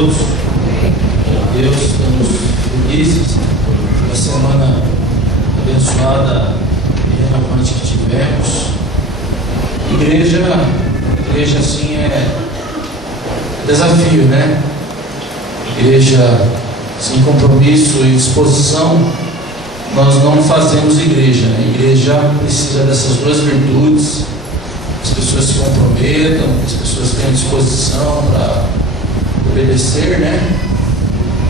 todos. Deus, estamos felizes com a semana abençoada e renovante que tivemos. Igreja assim é desafio, né? Igreja sem compromisso e disposição, nós não fazemos igreja, né? Igreja precisa dessas duas virtudes: as pessoas se comprometam, as pessoas tenham disposição para obedecer, né?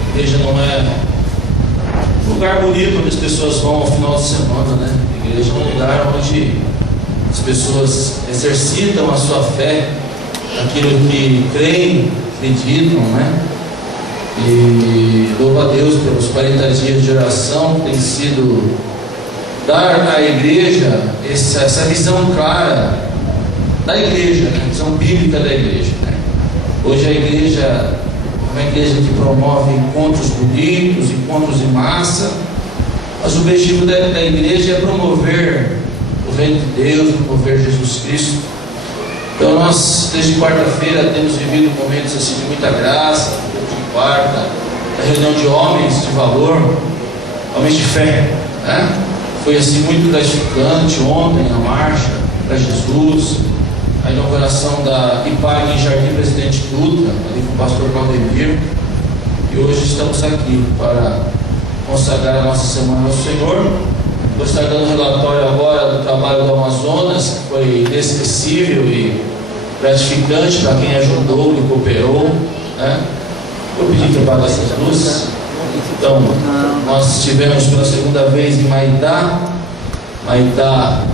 A igreja não é um lugar bonito onde as pessoas vão ao final de semana, né? A igreja é um lugar onde as pessoas exercitam a sua fé, aquilo que creem, acreditam, né? E louvo a Deus pelos 40 dias de oração, que tem sido dar à igreja essa visão clara da igreja, né? A visão bíblica da igreja, né? Hoje a igreja é uma igreja que promove encontros bonitos, encontros em massa, mas o objetivo da igreja é promover o reino de Deus, promover Jesus Cristo. Então nós, desde quarta-feira, temos vivido momentos assim de muita graça. De quarta, a reunião de homens de valor, homens de fé, né? Foi assim muito gratificante ontem, a marcha para Jesus, a inauguração da IPAG em Jardim Presidente Dutra, ali com o pastor Claudemir. E hoje estamos aqui para consagrar a nossa semana ao Senhor. Vou estar dando relatório agora do trabalho do Amazonas, que foi inesquecível e gratificante para quem ajudou e cooperou, né? Eu pedi que apagasse as luzes. Então, nós estivemos pela segunda vez em Maitá. Maitá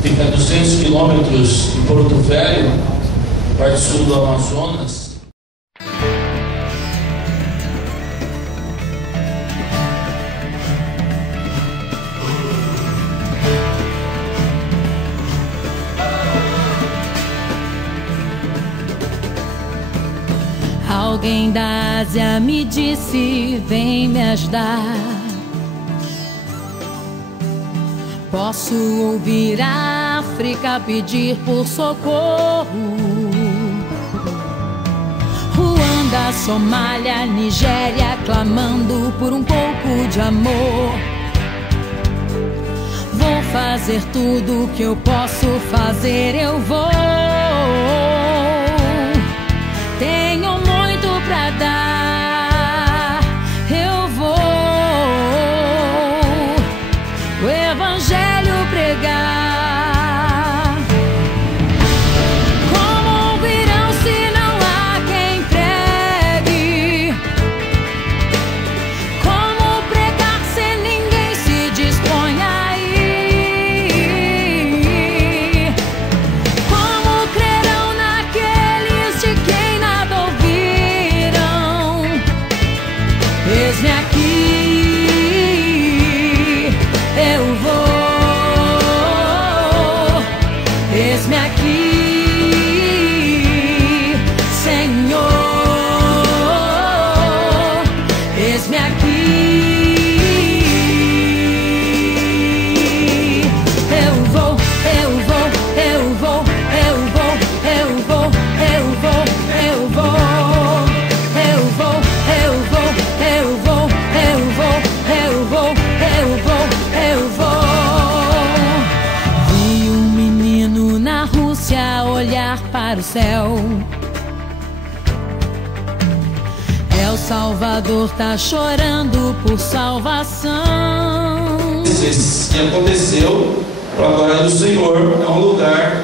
fica a 200 quilômetros de Porto Velho, parte sul do Amazonas. Alguém da Ásia me disse: vem me ajudar. Posso ouvir a África pedir por socorro. Ruanda, Somália, Nigéria clamando por um pouco de amor. Vou fazer tudo que eu posso fazer, eu vou. Tenho muito pra dar, eu vou o evangelho pregar. Como ouvirão se não há quem pregue? Como pregar se ninguém se dispõe a ir? Como crerão naqueles de quem nada ouviram? Eis-me aqui, eu vou. Eis-me aqui, Senhor. Eis-me aqui. Eu vou, eu vou, eu vou, eu vou, eu vou, eu vou, eu vou. Eu vou, eu vou, eu vou, eu vou, eu vou, eu vou, eu vou. Vi um menino na Rússia olhar para o céu. El Salvador tá chorando por salvação. Isso que aconteceu para a glória do Senhor. É um lugar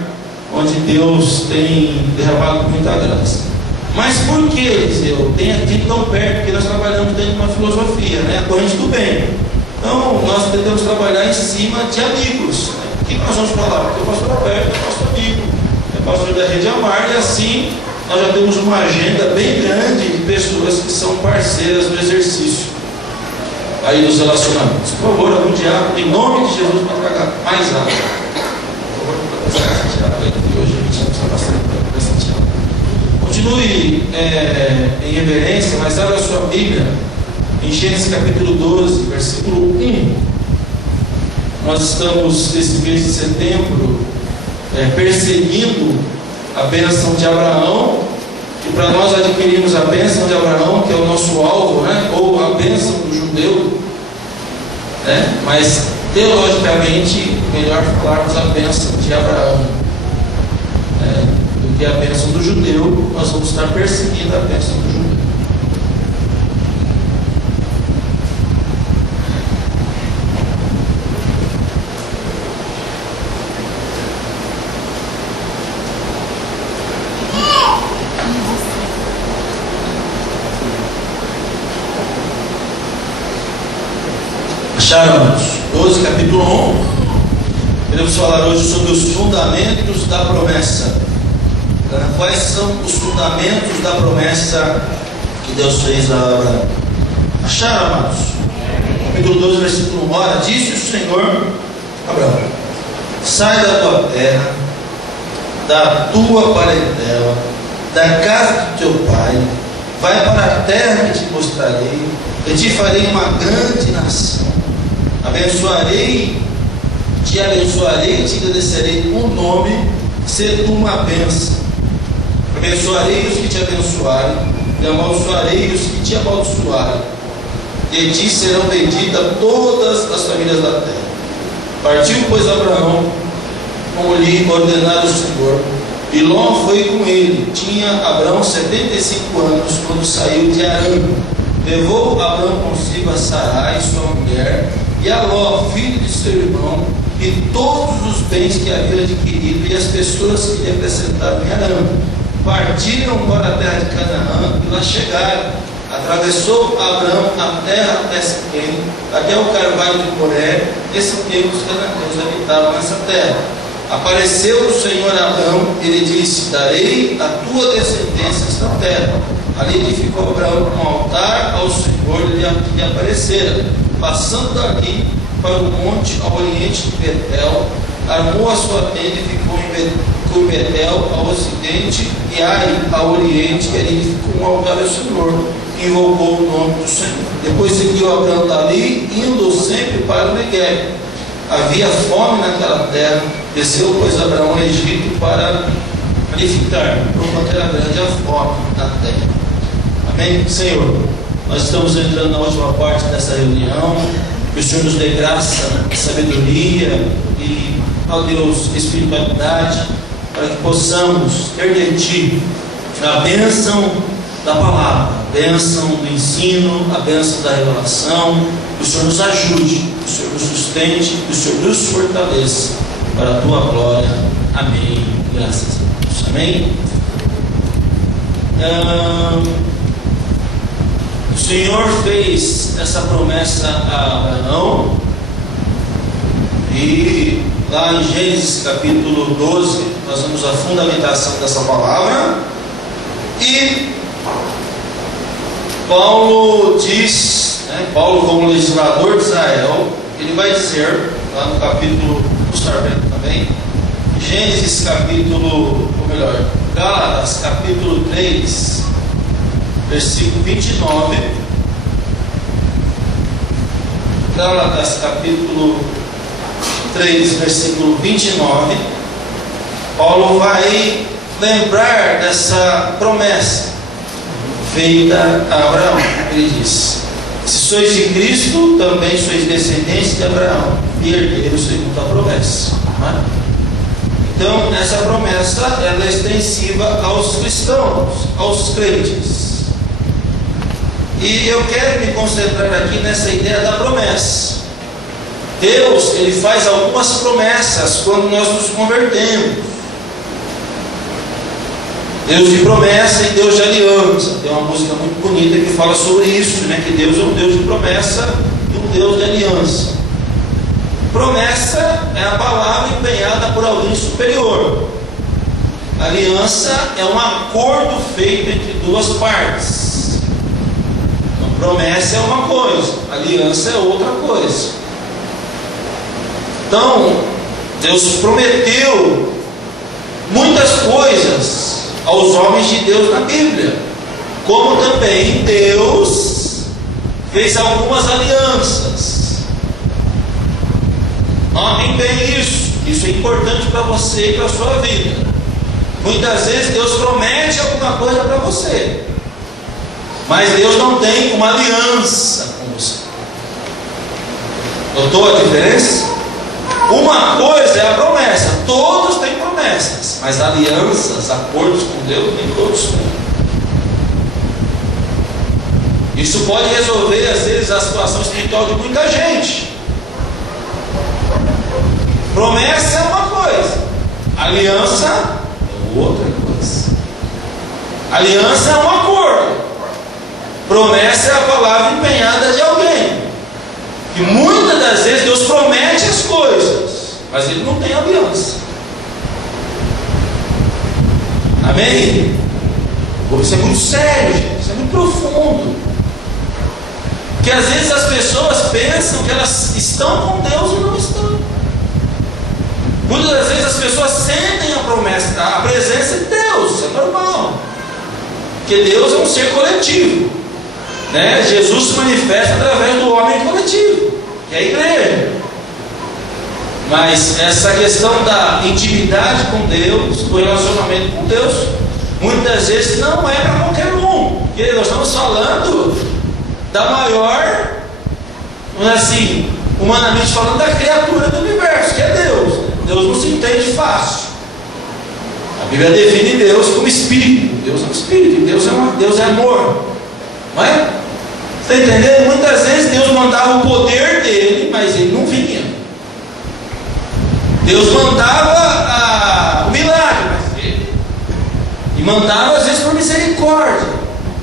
onde Deus tem derramado muita graça. Mas por que, Eliseu, tem aqui tão perto? Porque nós trabalhamos dentro de uma filosofia, né? A corrente do bem. Então, nós tentamos trabalhar em cima de amigos, né? O que nós vamos falar? Porque o pastor Alberto é nosso amigo, é pastor da Rede Amar, e assim nós já temos uma agenda bem grande de pessoas que são parceiras do exercício aí dos relacionamentos. Por favor, algum diácono, em nome de Jesus, para tragar mais água. Por favor, para trazer essa água aí, hoje a gente precisa bastante para essa água. Continue em reverência, mas abra a sua Bíblia em Gênesis capítulo 12, versículo 1. Nós estamos nesse mês de setembro perseguindo a bênção de Abraão, que que para nós adquirirmos a bênção de Abraão, que é o nosso alvo, né? Ou a bênção do judeu, né? Mas teologicamente melhor falarmos a bênção de Abraão, né? Do que a bênção do judeu. Nós vamos estar perseguindo a bênção do judeu. Acharam? 12, capítulo 1. Queremos falar hoje sobre os fundamentos da promessa. Quais são os fundamentos da promessa que Deus fez a Abraão? Acharam, amados? Capítulo 12, versículo 1. Ora, disse o Senhor a Abraão: sai da tua terra, da tua parentela, da casa do teu pai, vai para a terra que te mostrarei, e te farei uma grande nação. Te abençoarei e te agradecerei o nome, ser tu uma bênção. Abençoarei os que te abençoarem, e amaldiçoarei os que te amaldiçoarem. De ti serão benditas todas as famílias da terra. Partiu, pois, Abraão, como lhe ordenara o Senhor, e Ló foi com ele. Tinha Abraão 75 anos quando saiu de Arã. Levou Abraão consigo a Sarai, sua mulher, e a Ló, filho de seu irmão, e todos os bens que havia adquirido, e as pessoas que lhe acrescentaram em Arã. Partiram para a terra de Canaã e lá chegaram. Atravessou Abraão a terra até Siquém, até o carvalho de Moré, e Siquém os cananeus habitavam nessa terra. Apareceu o Senhor a Abraão, ele disse: darei a tua descendência esta terra. Ali edificou Abraão um altar ao Senhor, lhe aparecera. Passando dali para o monte ao oriente de Betel, armou a sua tenda e ficou em Betel ao ocidente, e Ai ao oriente, e ali edificou um altar ao Senhor, e invocou o nome do Senhor. Depois seguiu Abraão dali, indo sempre para o Negueb. Havia fome naquela terra. Desceu, pois, Abraão ao Egito para ali ficar, porquanto era grande a fome na terra. Amém? Senhor, nós estamos entrando na última parte dessa reunião. Que o Senhor nos dê graça, sabedoria e, ó Deus, espiritualidade, para que possamos ter de Ti a bênção da palavra, a bênção do ensino, a bênção da revelação. Que o Senhor nos ajude, que o Senhor nos sustente, que o Senhor nos fortaleça para a Tua glória. Amém. Graças a Deus. Amém. O Senhor fez essa promessa a Abraão, e lá em Gênesis capítulo 12 nós vemos a fundamentação dessa palavra. E Paulo diz, Paulo, como legislador de Israel, ele vai dizer lá no capítulo, vamos estar vendo também, Gênesis capítulo, ou melhor, Gálatas capítulo 3, versículo 29. Gálatas capítulo 3, versículo 29. Paulo vai lembrar dessa promessa feita a Abraão. Ele diz: se sois de Cristo, também sois descendentes de Abraão e herdeiros segundo a promessa. Então, essa promessa ela é extensiva aos cristãos, aos crentes. E eu quero me concentrar aqui nessa ideia da promessa. Deus, Ele faz algumas promessas quando nós nos convertemos. Deus de promessa e Deus de aliança. Tem uma música muito bonita que fala sobre isso, que Deus é um Deus de promessa e um Deus de aliança. Promessa é a palavra empenhada por alguém superior. Aliança é um acordo feito entre duas partes. Promessa é uma coisa, aliança é outra coisa. Então, Deus prometeu muitas coisas aos homens de Deus na Bíblia, como também Deus fez algumas alianças. Notem bem isso é importante para você e para a sua vida. Muitas vezes Deus promete alguma coisa para você, mas Deus não tem uma aliança com você. Notou a diferença? Uma coisa é a promessa, todos têm promessas, mas alianças, acordos com Deus, nem todos têm. Isso pode resolver às vezes a situação espiritual de muita gente. Promessa é uma coisa, aliança é outra coisa. Aliança é um acordo, promessa é a palavra empenhada de alguém. E muitas das vezes Deus promete as coisas, mas Ele não tem aliança. Amém? Isso é muito sério, gente. Isso é muito profundo. Porque às vezes as pessoas pensam que elas estão com Deus e não estão. Muitas das vezes as pessoas sentem a promessa, a presença de Deus. Isso é normal. Porque Deus é um ser coletivo, né? Jesus se manifesta através do homem coletivo, que é a igreja. Mas essa questão da intimidade com Deus, do relacionamento com Deus, muitas vezes não é para qualquer um. Porque nós estamos falando da maior, assim, humanamente falando, da criatura do universo, que é Deus. Deus não se entende fácil. A Bíblia define Deus como espírito. Deus é um espírito, Deus é amor. Não é? Você está entendendo? Muitas vezes Deus mandava o poder dele, mas ele não vinha. Deus mandava o milagre, mas ele. E mandava às vezes por misericórdia,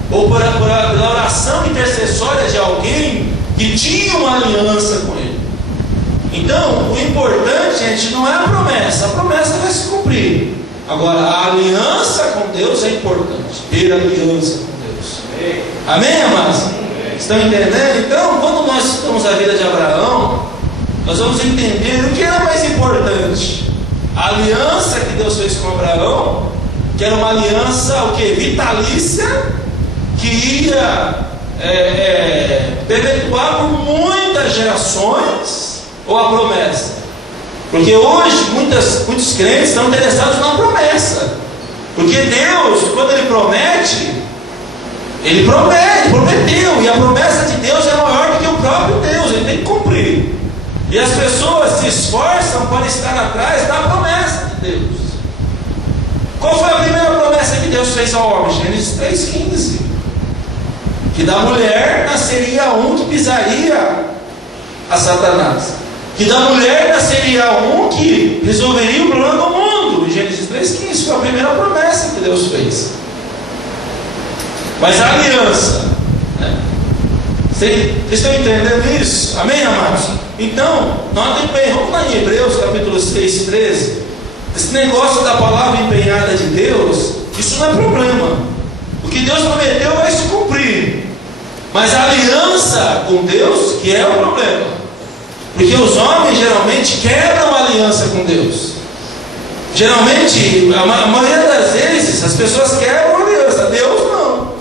ou pela oração intercessória de alguém que tinha uma aliança com ele. Então, o importante, gente, não é a promessa vai se cumprir. Agora, a aliança com Deus é importante. Ter aliança com Deus. Amém, amados? Estão entendendo? Então, quando nós estamos a vida de Abraão, nós vamos entender o que era mais importante. A aliança que Deus fez com Abraão, que era uma aliança, o que? Vitalícia, que ia perpetuar por muitas gerações, ou a promessa? Porque hoje muitos crentes estão interessados na promessa. Porque Deus, quando Ele promete, Ele prometeu, e a promessa de Deus é maior do que o próprio Deus, Ele tem que cumprir. E as pessoas se esforçam para estar atrás da promessa de Deus. Qual foi a primeira promessa que Deus fez ao homem? Gênesis 3,15. Que da mulher nasceria um que pisaria a Satanás. Que da mulher nasceria um que resolveria o problema do mundo. Gênesis 3,15 foi a primeira promessa que Deus fez. Mas a aliança, né? Vocês estão entendendo isso? Amém, amados? Então, notem bem, vamos lá em Hebreus capítulo 6, 13. Esse negócio da palavra empenhada de Deus, isso não é problema. O que Deus prometeu vai se cumprir. Mas a aliança com Deus, que é o problema. Porque os homens geralmente quebram a aliança com Deus. Geralmente, a maioria das vezes, as pessoas quebram a aliança. Deus não.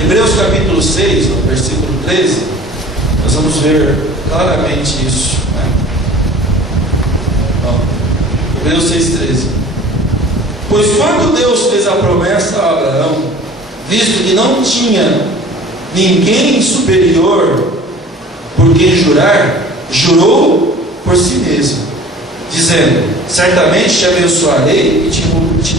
Hebreus capítulo 6, versículo 13, nós vamos ver claramente isso, né? Hebreus 6,13. Pois quando Deus fez a promessa a Abraão, visto que não tinha ninguém superior por quem jurar, jurou por si mesmo, dizendo: certamente te abençoarei e te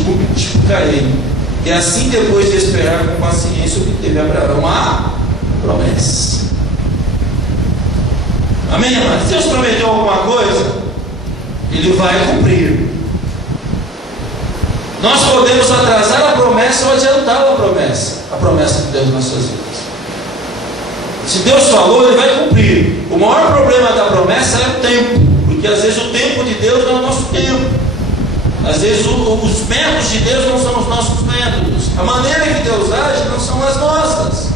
multiplicarei. E assim, depois de esperar com paciência, obteve Abraão a promessa. Amém, amados? Deus prometeu alguma coisa, Ele vai cumprir. Nós podemos atrasar a promessa ou adiantar a promessa de Deus nas nossas vidas. Se Deus falou, Ele vai cumprir. O maior problema da promessa é o tempo, porque às vezes o tempo de Deus não é o nosso tempo. Às vezes os métodos de Deus não são os nossos métodos. A maneira que Deus age não são as nossas.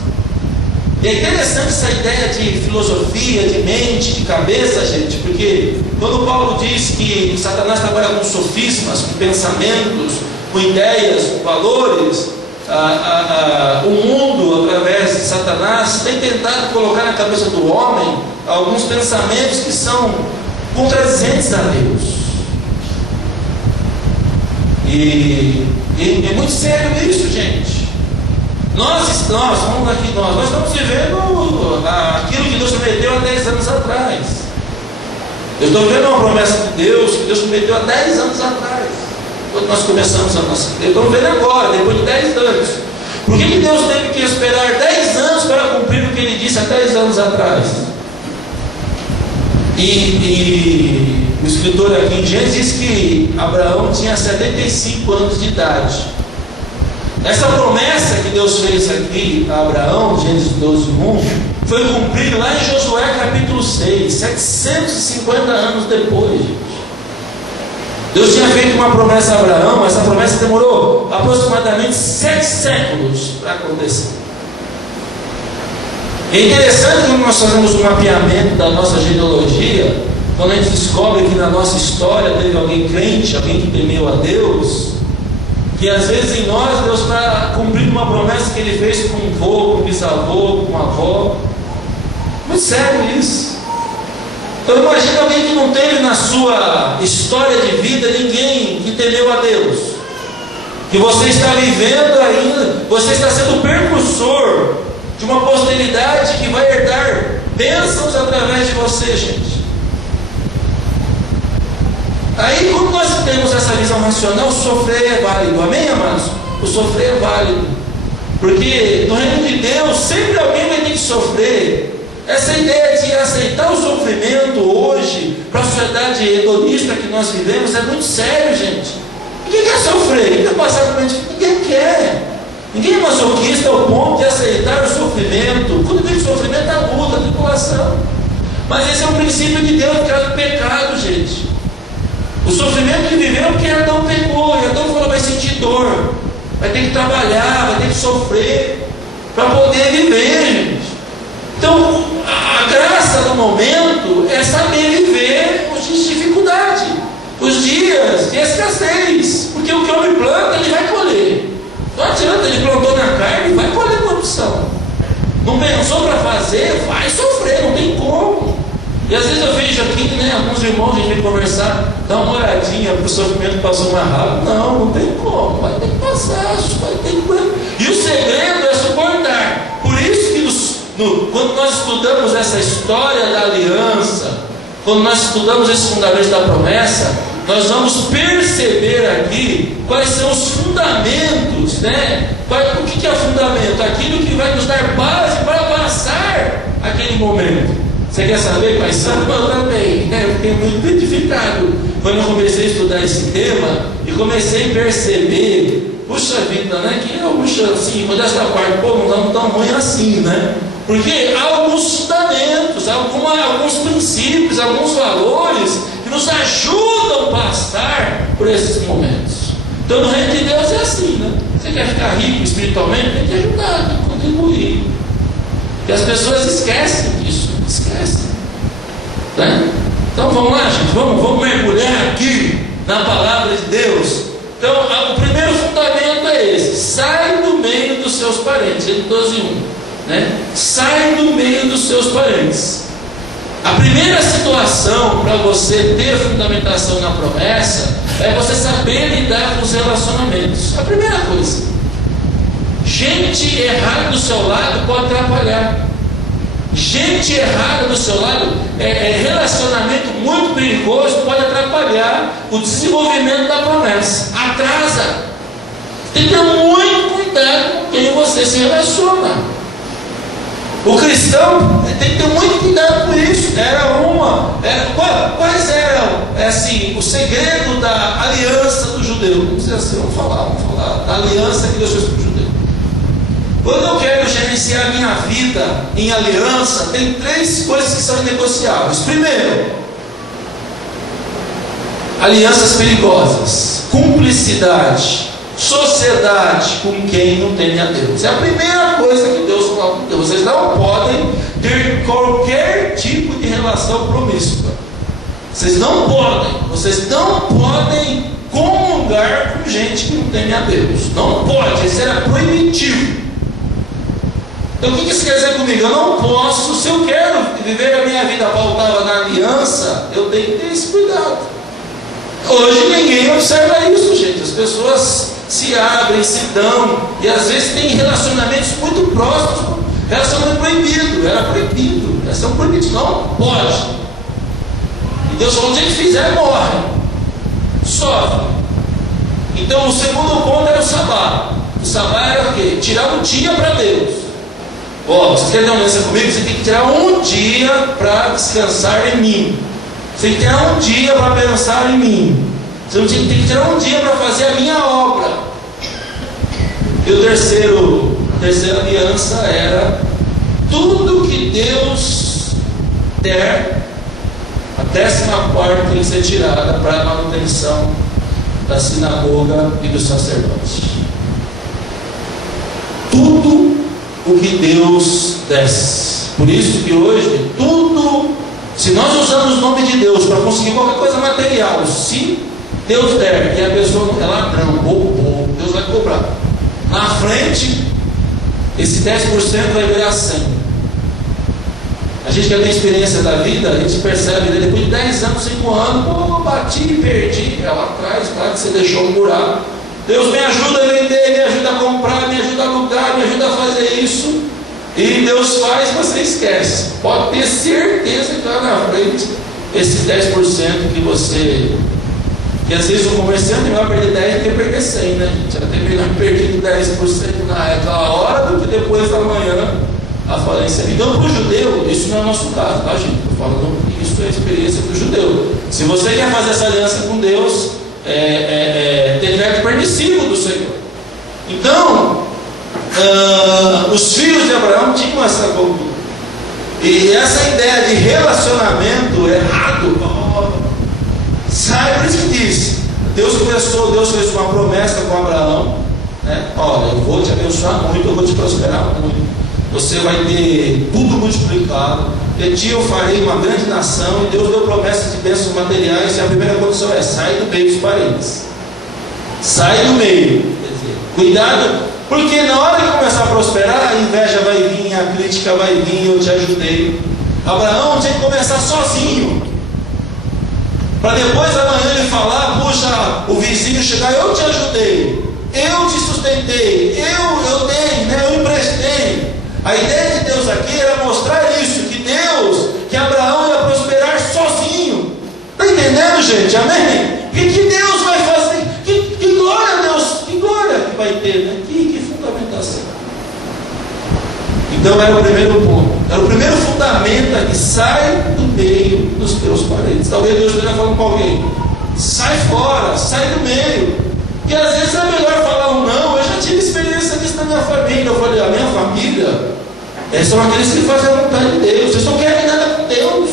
E é interessante essa ideia de filosofia, de mente, de cabeça, gente, porque quando Paulo diz que Satanás trabalha com sofismas, com pensamentos, com ideias, com valores, o mundo, através de Satanás, tem tentado colocar na cabeça do homem alguns pensamentos que são contradizentes a Deus. E é muito sério isso, gente. Nós estamos vivendo aquilo que Deus prometeu há 10 anos atrás. Eu estou vendo uma promessa de Deus que Deus prometeu há 10 anos atrás, quando nós começamos a nossa vida. Estamos vendo agora, depois de 10 anos. Por que Deus teve que esperar 10 anos para cumprir o que Ele disse há 10 anos atrás? E o escritor aqui em Gênesis diz que Abraão tinha 75 anos de idade. Essa promessa que Deus fez aqui a Abraão, Gênesis 12:1, foi cumprida lá em Josué capítulo 6, 750 anos depois. Deus tinha feito uma promessa a Abraão, essa promessa demorou aproximadamente 7 séculos para acontecer. É interessante que nós fazemos um mapeamento da nossa genealogia, quando a gente descobre que na nossa história teve alguém crente, alguém que temeu a Deus, que às vezes em nós Deus está cumprindo uma promessa que Ele fez com um avô, com um bisavô, com uma avó. Muito sério isso. Então imagina alguém que não teve na sua história de vida ninguém que temeu a Deus, que você está vivendo ainda, você está sendo o precursor de uma posteridade que vai herdar bênçãos através de você, gente. Aí quando nós temos essa visão racional, o sofrer é válido, amém, amados? O sofrer é válido, porque no reino de Deus sempre alguém vai ter que sofrer. Essa ideia de aceitar o sofrimento hoje, para a sociedade hedonista que nós vivemos, é muito sério, gente. Ninguém quer sofrer, ninguém quer passar por isso, ninguém quer. Ninguém é masoquista ao ponto de aceitar o sofrimento. Quando tem sofrimento, é a luta, a tribulação. Mas esse é um princípio de Deus por causa do pecado, gente. O sofrimento que viveu porque Adão pecou, e Adão falou: vai sentir dor, vai ter que trabalhar, vai ter que sofrer para poder viver, gente. Então, a graça do momento é saber viver os dias de dificuldade, os dias de escassez, porque o que o homem planta, ele vai colher. Não adianta, ele plantou na carne, vai colher corrupção. Não pensou para fazer, vai sofrer, não tem como. E às vezes eu vejo aqui, né, alguns irmãos, a gente vem conversar, dá uma olhadinha para o sofrimento passou mais rápido. Não tem como, vai ter que passar, vai ter que... E o segredo é suportar. Por isso que quando nós estudamos essa história da aliança, quando nós estudamos esses fundamentos da promessa, nós vamos perceber aqui quais são os fundamentos, né? O que é fundamento? Aquilo que vai nos dar base para passar aquele momento. Você quer saber quais são? Eu também, né? Eu fiquei muito identificado quando eu comecei a estudar esse tema e comecei a perceber, puxa vida, né? Que eu, puxa, assim, modesta parte, pô, não estamos tão ruim assim, né? Porque há alguns fundamentos, alguns princípios, alguns valores que nos ajudam a passar por esses momentos. Então, no reino de Deus é assim, né? Você quer ficar rico espiritualmente? Tem que ajudar, tem que contribuir. Porque as pessoas esquecem disso, esquecem. Né? Então, vamos lá, gente, vamos mergulhar aqui na palavra de Deus. Então, o primeiro fundamento é esse: sai do meio dos seus parentes. Ele 12:1. Né? Sai do meio dos seus parentes. A primeira situação para você ter fundamentação na promessa é você saber lidar com os relacionamentos. A primeira coisa. Gente errada do seu lado pode atrapalhar. Gente errada do seu lado, relacionamento muito perigoso, pode atrapalhar o desenvolvimento da promessa. Atrasa. Tem que ter muito cuidado com quem você se relaciona. O cristão tem que ter muito cuidado com isso. Quais eram assim, o segredo da aliança do judeu? Vamos dizer assim, vamos falar da aliança que Deus fez com o judeu. Quando eu quero gerenciar a minha vida em aliança, tem 3 coisas que são negociáveis. Primeiro, alianças perigosas, cumplicidade, sociedade com quem não teme a Deus. É a primeira coisa que Deus fala com Deus. Vocês não podem ter qualquer tipo de relação promíscua. Vocês não podem comungar com gente que não teme a Deus. Não pode, isso era proibitivo. Então o que isso quer dizer comigo? Eu não posso, se eu quero viver a minha vida pautada na aliança, eu tenho que ter esse cuidado. Hoje ninguém observa isso, gente. gente. As pessoas se abrem, se dão, e às vezes tem relacionamentos muito próximos. Relacionamento proibido, era proibido. Relação proibida, não pode. E Deus falou: onde ele fizer, morre, sofre. Então o segundo ponto era o sabá. O sabá era o quê? Tirar um dia para Deus. Você quer dar uma aliança comigo? Você tem que tirar um dia para descansar em mim. Você tem que tirar um dia para pensar em mim. Você tem que tirar um dia para fazer a minha obra. E a terceira aliança era: tudo que Deus der, a 14ª tem que ser tirada para a manutenção da sinagoga e do sacerdote. Tudo o que Deus desse. Por isso que hoje, tudo, se nós usamos o nome de Deus para conseguir qualquer coisa material, se Deus der e a pessoa é ladrão, roubou, Deus vai cobrar. Na frente, esse 10% vai virar 100%. A gente que tem experiência da vida, a gente percebe, né? Depois de 10 anos, 5 anos, bati e perdi. É lá atrás, claro que você deixou um buraco. Deus me ajuda a vender, me ajuda a comprar, me ajuda a alugar, me ajuda a fazer isso. E Deus faz, você esquece. Pode ter certeza que lá na frente, esse 10% que você... que às vezes o comerciante vai perder 10 e quer perder 100, né, gente? Até melhor perder 10% naquela hora do que depois da manhã a falência. Então, para o judeu, isso não é o nosso caso, tá, gente? Estou falando que isso é a experiência do judeu. Se você quer fazer essa aliança com Deus, decreto permissivo do Senhor. Então, os filhos de Abraão tinham essa cultura. E essa ideia de relacionamento errado, sai, por isso que diz, Deus fez uma promessa com Abraão, né? Olha, eu vou te abençoar muito, eu vou te prosperar muito, você vai ter tudo multiplicado, de ti eu farei uma grande nação. E Deus deu promessas de bênçãos materiais, e a primeira condição é: sai do meio dos parentes, sai do meio. Quer dizer, cuidado, porque na hora que começar a prosperar, a inveja vai vir, a crítica vai vir. Eu te ajudei. Abraão tinha que começar sozinho, para depois amanhã ele falar: puxa, o vizinho chegar, eu te ajudei, eu te sustentei, eu dei, né? Eu emprestei. A ideia de Deus aqui era mostrar isso, que Abraão ia prosperar sozinho. Está entendendo, gente? Amém? Que Deus vai fazer? Que glória a Deus, que glória que vai ter, né? Que fundamentação. Então era o primeiro ponto, era o primeiro fundamento aqui: sai do meio dos teus parentes. Talvez Deus esteja falando com alguém: sai fora, sai do meio. Porque às vezes é melhor falar um não. Eu já tive experiência disso na minha família. Eu falei: a minha família são aqueles que fazem a vontade de Deus. Vocês não querem nada com Deus,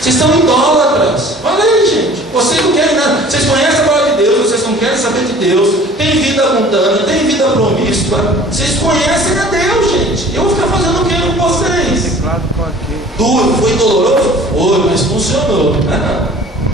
vocês são idólatras. Fala aí, gente, vocês não querem nada. Vocês conhecem a palavra de Deus, vocês não querem saber de Deus. Tem vida mundana, tem vida promíscua. Vocês conhecem a Deus, gente. Eu vou ficar fazendo o que com vocês? Duro, foi doloroso? Foi, mas funcionou.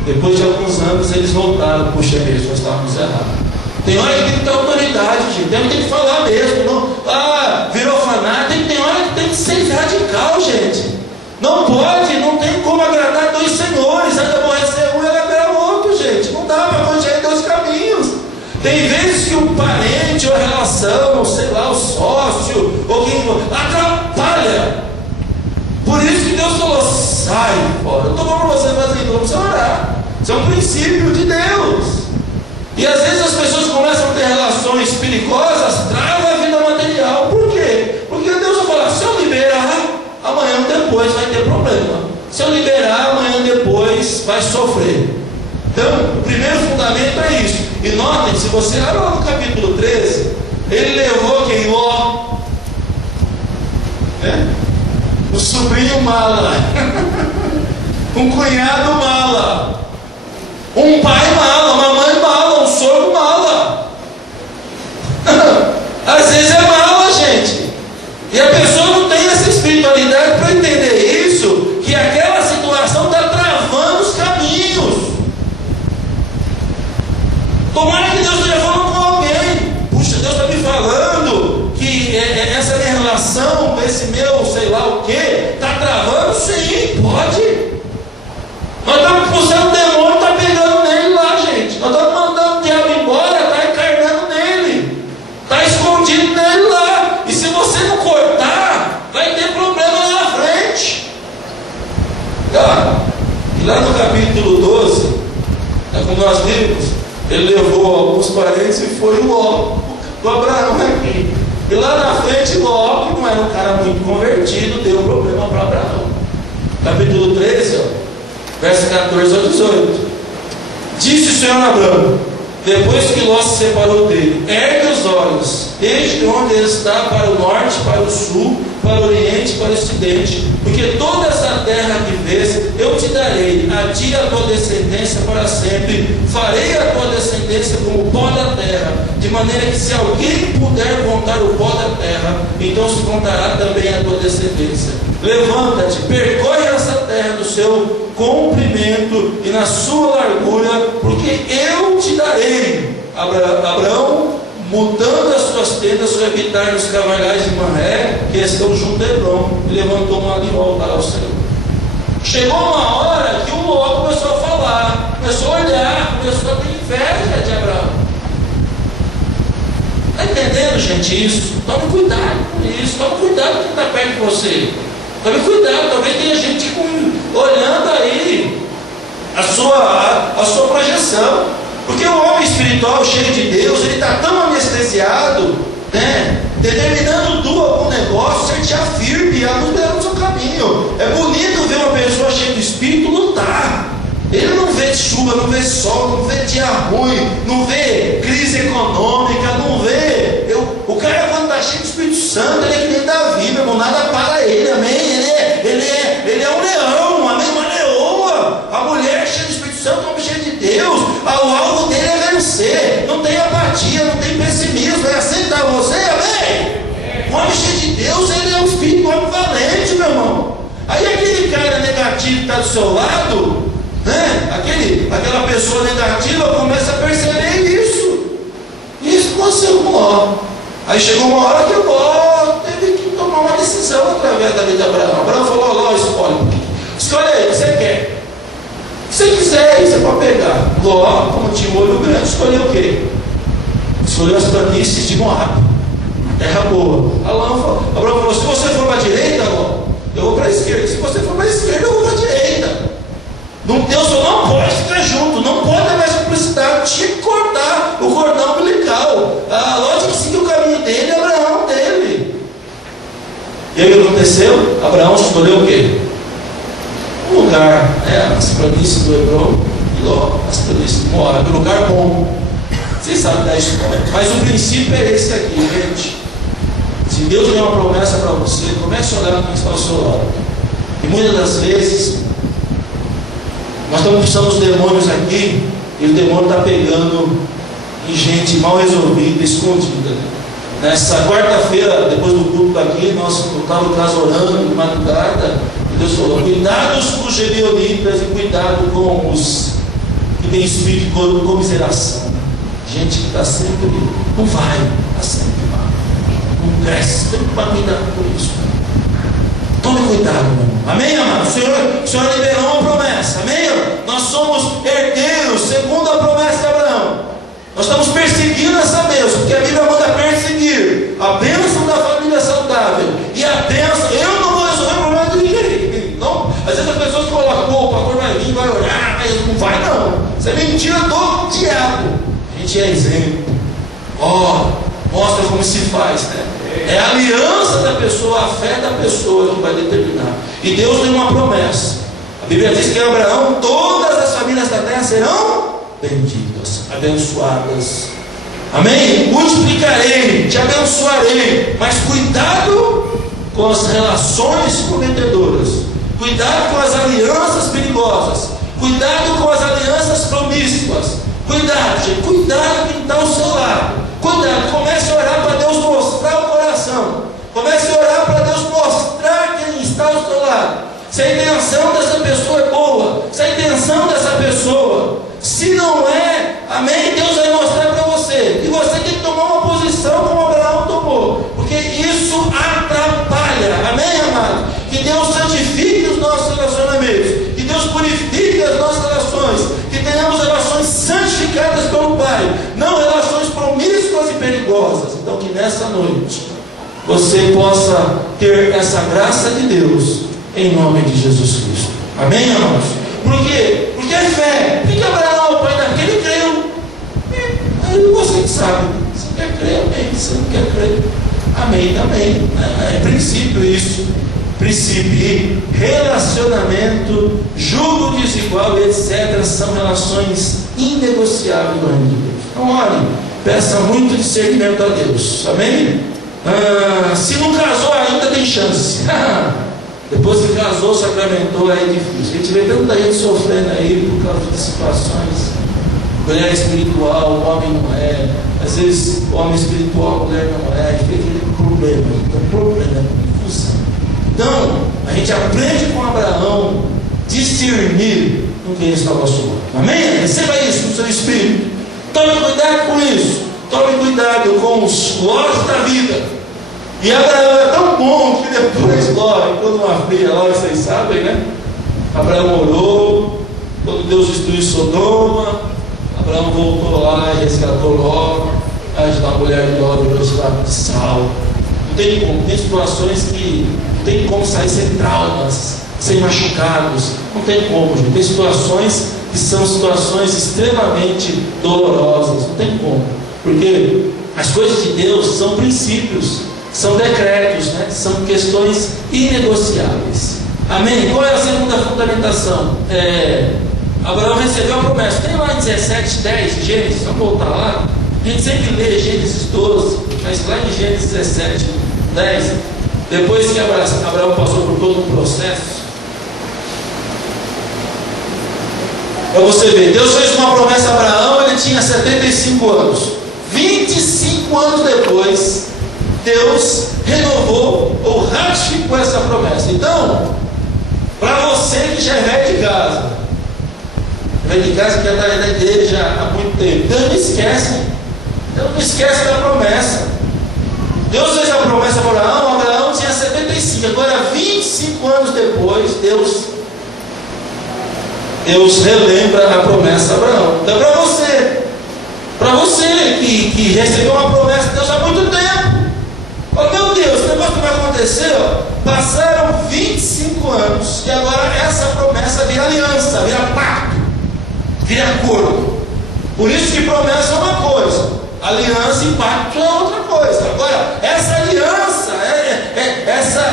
Depois de alguns anos eles voltaram: puxa, mesmo, nós estávamos errados. Tem hora que tem que ter autoridade, gente. Tem que falar mesmo. Não, virou fanático. Tem hora que tem que ser radical, gente. Não pode, não tem como agradar dois senhores. Ainda aborrecer um e agradar o outro, gente. Não dá para acontecer dois caminhos. Tem vezes que o parente, ou a relação, ou sei lá, o sócio, ou quem atrapalha. Por isso que Deus falou: sai fora. Eu estou falando para você fazer, vamos orar. Isso é um princípio de Deus. E às vezes as pessoas começam a ter relações perigosas, trava a vida material. Por quê? Porque Deus vai falar: se eu liberar, amanhã depois vai ter problema. Se eu liberar, amanhã depois vai sofrer. Então, o primeiro fundamento é isso. E notem, se você olha lá no capítulo 13, ele levou quem? Ló, né? O sobrinho mala, um cunhado mala, um pai mala, uma mãe mala, um sogro mala. Às vezes é mala, gente. E a pessoa não tem essa espiritualidade para entender isso, que aquela situação está travando os caminhos. Tomara que Deus esteja falando com alguém. Puxa, Deus está me falando que essa minha relação, esse meu sei lá o que, está travando. Sim, pode. Nós estamos puxando o demônio, está pegando nele lá, gente. Nós estamos mandando o diabo embora, está no capítulo 12, como nós vimos, ele levou alguns parentes e foi o Ló, do Abraão aqui. E lá na frente, Ló, que não era um cara muito convertido, deu problema para Abraão. Capítulo 13, verso 14 ao 18. Disse o Senhor a Abraão, depois que Ló se separou dele: ergue os olhos, desde onde ele está, para o norte, para o sul, para o oriente, para o ocidente, porque toda essa terra que vês, eu te darei, a ti e a tua descendência para sempre. Farei a tua descendência como o pó da terra, de maneira que se alguém puder contar o pó da terra, então se contará também a tua descendência. Levanta-te, percorre essa terra no seu comprimento e na sua largura, porque eu te darei. Abraão, mudando as suas tendas, foi habitar nos cavalhais de Mamré, que estão junto a Hebrom, e levantou um ali ao altar ao Senhor. Chegou uma hora que o Ló começou a falar, começou a olhar, começou a ter inveja de Abraão. Está entendendo, gente, isso? Tome cuidado com isso, tome cuidado com quem está perto de você. Tome cuidado, talvez tenha gente olhando aí a sua projeção. Porque o homem espiritual cheio de Deus, ele está tão anestesiado, né? Determinando tu algum negócio, você te afirme e a luz dela no seu caminho. É bonito ver uma pessoa cheia de espírito lutar. Ele não vê chuva, não vê sol, não vê dia ruim, não vê crise econômica, não vê. O cara, quando está cheio de Espírito Santo, ele é que nem Davi, meu irmão, nada para ele, amém? Ele é um leão, amém? Uma leoa. A mulher cheia de Espírito Santo é um homem cheio de Deus. O alvo dele é vencer. Não tem apatia, não tem pessimismo. É aceitar você, amém? O homem cheio de Deus, ele é um espírito ambivalente, meu irmão. Aí aquele cara negativo que está do seu lado, né? Aquela pessoa negativa começa a perceber isso. E isso aconteceu com Ló. Aí chegou uma hora que o Ló teve que tomar uma decisão através da vida de Abraão. Abraão falou: Ló, escolhe aí o que você quer. Se você quiser, você pode pegar. Ló, como tinha um olho grande, escolheu o quê? Escolheu as planícies de Moab, terra boa. Abraão falou: se você for para a direita, Ló, eu vou para a esquerda. Se você for para a esquerda, eu vou para a direita. Deus não pode ficar junto, não pode ter mais cumplicidade, tinha que cortar o cordão umbilical. A Ló tinha que seguir o caminho dele, Abraão dele. E aí o que aconteceu? Abraão escolheu o quê? Um lugar, as planícies do Hebrom e Ló, as planícies do Moab, um lugar bom. Vocês sabem da história, mas o princípio é esse aqui, gente. Se Deus der uma promessa para você, comece a olhar quem está ao seu lado. E muitas das vezes nós estamos puxando os demônios aqui, e o demônio está pegando em gente mal resolvida, escondida. Nessa quarta-feira, depois do culto aqui, nós estávamos em casa orando de madrugada, e Deus falou: cuidados com os gebionitas e cuidado com os que têm espírito de comiseração. Gente que está sempre, não vai, está sempre mal, não cresce, tem que tomar cuidado com isso. Tome cuidado, meu irmão. Amém, amado? O Senhor liberou uma promessa. Amém? Nós somos herdeiros segundo a promessa de Abraão. Nós estamos perseguindo essa bênção, porque a Bíblia manda perseguir a bênção da família saudável. E a bênção, eu não vou resolver o problema de ninguém. Não, às vezes as pessoas colocam: pô, o pastor vai vir, vai orar, mas não vai não. Isso é mentira do diabo. A gente é exemplo. Mostra como se faz, né? É a aliança da pessoa, a fé da pessoa que vai determinar. E Deus tem uma promessa. A Bíblia diz que em Abraão todas as famílias da terra serão benditas, abençoadas. Amém? Multiplicarei, te abençoarei. Mas cuidado com as relações comprometedoras. Cuidado com as alianças perigosas. Cuidado com as alianças promíscuas. Cuidado, gente. Cuidado quem está ao seu lado. Cuidado, comece a orar para Deus mostrar o coração. Comece a orar para Deus mostrar quem está ao seu lado. Se a intenção dessa pessoa é boa, se a intenção dessa pessoa, se não é, amém, Deus vai mostrar para você. E você tem que tomar uma posição como Abraão tomou, porque isso atrapalha, amém, amado? Que Deus santifique os nossos relacionamentos, que Deus purifique as nossas relações, que tenhamos relações santificadas pelo Pai, não relações promíscuas e perigosas. Então que nessa noite você possa ter essa graça de Deus, em nome de Jesus Cristo. Amém, irmãos? Por quê? Porque é fé. Por que Abraão é o pai da fé? Porque ele creu. Aí você que sabe. Você quer crer, amém. Você não quer crer, amém, amém. É princípio isso. Princípio. Relacionamento, julgo desigual, etc. São relações inegociáveis no reino de Deus. Então, olhe, peça muito discernimento a Deus. Amém? Se não casou ainda, tem chance. Depois que casou, sacramentou, aí é difícil. A gente vê tanta gente sofrendo aí por causa de situações. Mulher espiritual, homem não é. Às vezes, homem espiritual, mulher não é. A gente vê aquele problema, confusão. Então, a gente aprende com Abraão discernir no que está ao nosso lado. Amém? Receba isso no seu espírito. Tome cuidado com isso. Tome cuidado com os lotes da vida. E Abraão é tão bom que depois, quando uma filha lá, vocês sabem, né? Abraão orou, quando Deus destruiu Sodoma, Abraão voltou lá e resgatou Ló, a mulher de Ló virou escrava de sal. Não tem como, tem situações que não tem como sair sem traumas, sem machucados, não tem como, gente. Tem situações que são situações extremamente dolorosas, não tem como, porque as coisas de Deus são princípios, são decretos, né? São questões inegociáveis. Amém? Qual é a segunda fundamentação? Abraão recebeu a promessa. Tem lá em 17:10, Gênesis, vamos voltar lá. A gente sempre lê Gênesis 12, mas lá em Gênesis 17:10, depois que Abraão passou por todo um processo, para você ver, Deus fez uma promessa a Abraão, ele tinha 75 anos. 25 anos depois, Deus renovou ou ratificou essa promessa. Então, para você que já é velho de casa, que já está na igreja há muito tempo, Deus não esquece. Deus não esquece da promessa. Deus fez a promessa para Abraão, Abraão tinha 75. Agora, 25 anos depois, Deus relembra a promessa a Abraão. Então, para você que recebeu uma promessa de Deus há muito tempo, oh meu Deus, o negócio que vai acontecer, passaram 25 anos e agora essa promessa vira aliança, vira pacto, vira acordo. Por isso que promessa é uma coisa, aliança e pacto é outra coisa. Agora, essa aliança,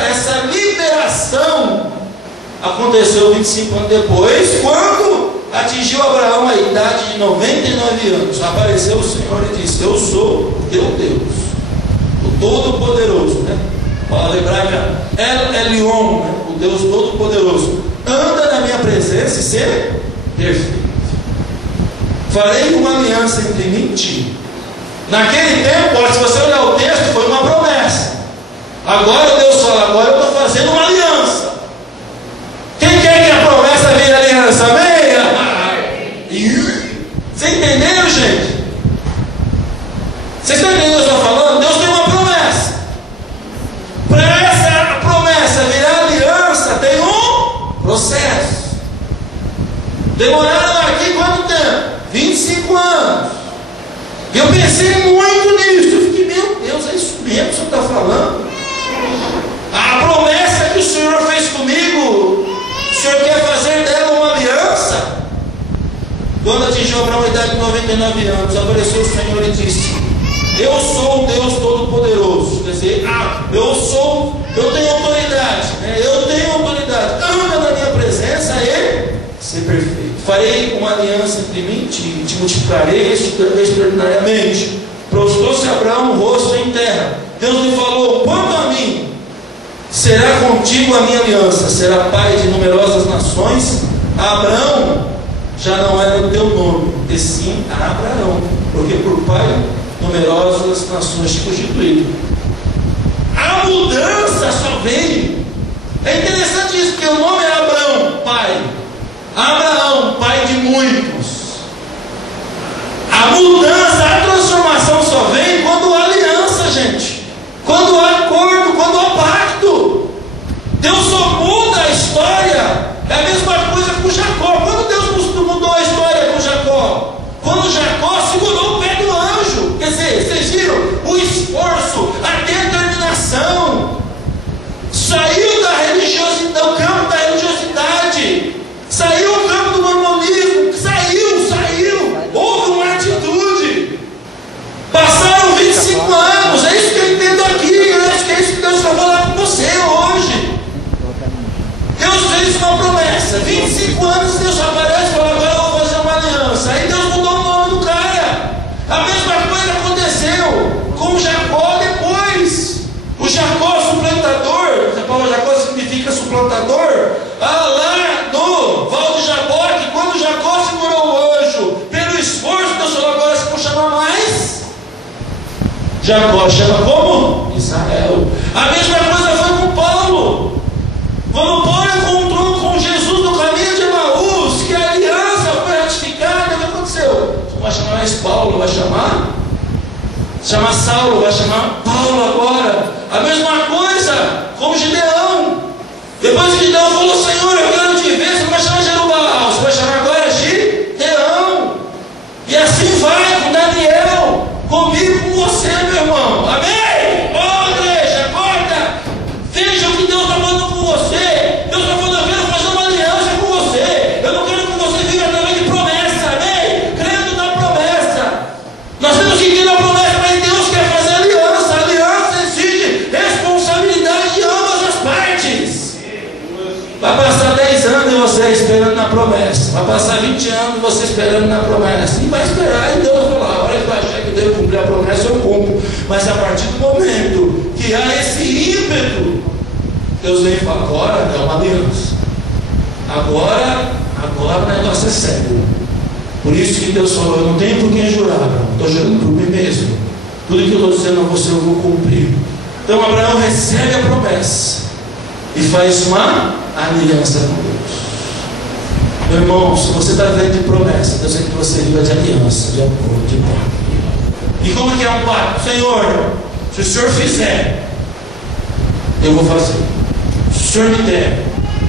essa liberação aconteceu 25 anos depois, quando atingiu Abraão a idade de 99 anos. Apareceu o Senhor e disse: eu sou teu Deus, o Todo-Poderoso, né? A palavra hebraica El Elyon, né? O Deus Todo-Poderoso. Anda na minha presença e ser perfeito. Farei uma aliança entre mim e ti. Naquele tempo, se você olhar o texto, foi uma promessa. Agora Deus fala: agora eu estou fazendo uma aliança. Quem quer que a promessa vire aliança? Amém? Você entendeu, gente? Vocês estão entendendo o que eu estou falando? Deus tem uma promessa. Para essa promessa virar aliança, tem um processo. Demoraram aqui quanto tempo? 25 anos. E eu pensei muito nisso. Eu fiquei, meu Deus, é isso mesmo que o Senhor está falando? A promessa que o Senhor fez comigo, o Senhor quer fazer dela uma aliança? Quando atingiu Abraão a idade de 99 anos, apareceu o Senhor e disse: eu sou o Deus Todo-Poderoso. Quer dizer, eu tenho autoridade, né? Eu tenho autoridade. Anda na minha presença e ser perfeito. Farei uma aliança entre mim e ti, te multiplicarei extraordinariamente. Prostrou-se Abraão o rosto em terra. Deus lhe falou: quanto a mim, será contigo a minha aliança, será pai de numerosas nações. Abraão já não era o teu nome, e sim Abraão, porque por pai numerosas nações te constituíram. A mudança só veio. É interessante isso, porque o nome é Abraão, pai. Abraão, pai de muitos. A mudança, a transformação só vem quando há aliança, gente. Quando há acordo, quando há pacto. Deus só muda a história. É a mesma coisa com Jacó. Quando Deus mudou a história com Jacó? Quando Jacó segurou o pé do anjo. Quer dizer, vocês viram o esforço, a determinação. Saiu da religiosidade, do campo da religiosidade. Saiu do campo uma promessa. 25 anos Deus aparece e fala: agora eu vou fazer uma aliança. Aí Deus mudou o nome do cara. A mesma coisa aconteceu com Jacó depois. O Jacó suplantador, a palavra Jacó significa suplantador. Lá no Val de Jaboque, quando Jacó segurou o anjo, pelo esforço, Deus falou: agora você não chama mais Jacó, chama como? Israel. A mesma coisa foi com Paulo. Quando Paulo encontrou com Jesus no caminho de Emaús, que a aliança foi ratificada, o que aconteceu? Não vai chamar mais Paulo, vai chamar Saulo, vai chamar Paulo agora. A mesma coisa com Gideão. Depois que Gideão falou: Senhor, eu quero te ver, você não vai chamar Jerubal, você vai chamar agora Gideão. E assim vai com Daniel, comigo, com você, meu irmão. Amém? Igreja, acorda. Veja o que Deus está falando com você. Deus está falando: eu quero fazer uma aliança com você. Eu não quero que você viva através de promessa. Amém? Crendo na promessa. Nós temos que ir na promessa, mas Deus quer fazer aliança. A aliança exige responsabilidade de ambas as partes. Vai passar 10 anos e você esperando na promessa. Vai passar 20 anos e você esperando na promessa. E vai esperar, e Deus vai falar: a hora que vai achar que eu devo cumprir a promessa, eu cumpro. Mas a partir do momento que há esse ímpeto, Deus vem e fala: agora é uma aliança. Agora o negócio é sério. Por isso que Deus falou: eu não tenho por quem jurar, estou jurando por mim mesmo. Tudo que eu estou dizendo a você eu vou cumprir. Então Abraão recebe a promessa e faz uma aliança com Deus. Meu irmão, se você está vivendo de promessa, Deus quer que você viva de aliança, de acordo, de pacto. E como que é um pacto? Senhor, se o Senhor fizer, eu vou fazer. Se o Senhor me der,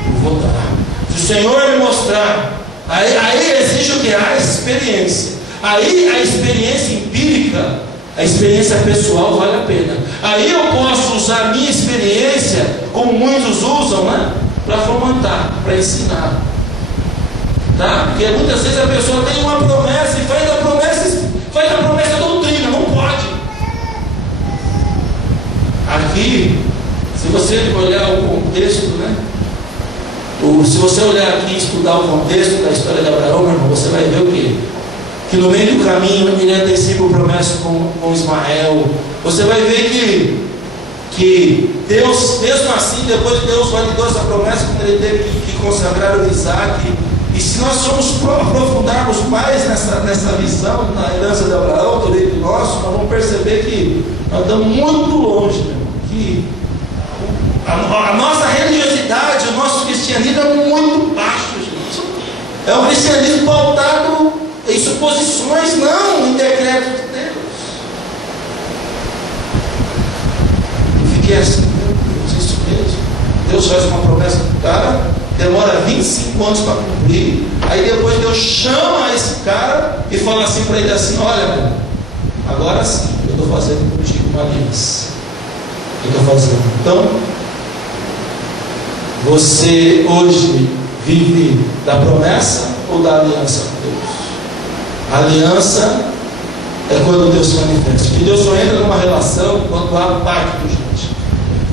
eu vou dar. Se o Senhor me mostrar, aí exige o que? A experiência. Aí a experiência empírica, a experiência pessoal vale a pena. Aí eu posso usar a minha experiência, como muitos usam, né? Para fomentar, para ensinar. Tá? Porque muitas vezes a pessoa tem uma promessa e faz da promessa doutrina. Não pode. Aqui, se você olhar o contexto, né? Se você olhar aqui e estudar o contexto da história de Abraão, meu irmão, você vai ver o quê? Que no meio do caminho ele antecipa a promessa com Ismael. Você vai ver que Deus, mesmo assim, depois que Deus validou essa promessa, quando ele teve que consagrar o Isaac. E se nós formos aprofundarmos mais nessa visão, na herança de Abraão, do direito nosso, nós vamos perceber que nós estamos muito longe, meu irmão, que a nossa religiosidade, o nosso cristianismo é muito baixo, gente. É um cristianismo pautado em suposições, não em decretos de Deus. Eu fiquei assim: meu Deus, isso mesmo? Deus faz uma promessa para o cara, demora 25 anos para cumprir, aí depois Deus chama esse cara e fala assim para ele assim: olha, meu, agora sim, eu estou fazendo contigo uma aliança. Eu estou fazendo. Então, você hoje vive da promessa ou da aliança com Deus? A aliança é quando Deus se manifesta. Porque Deus só entra numa relação quando há pacto, gente.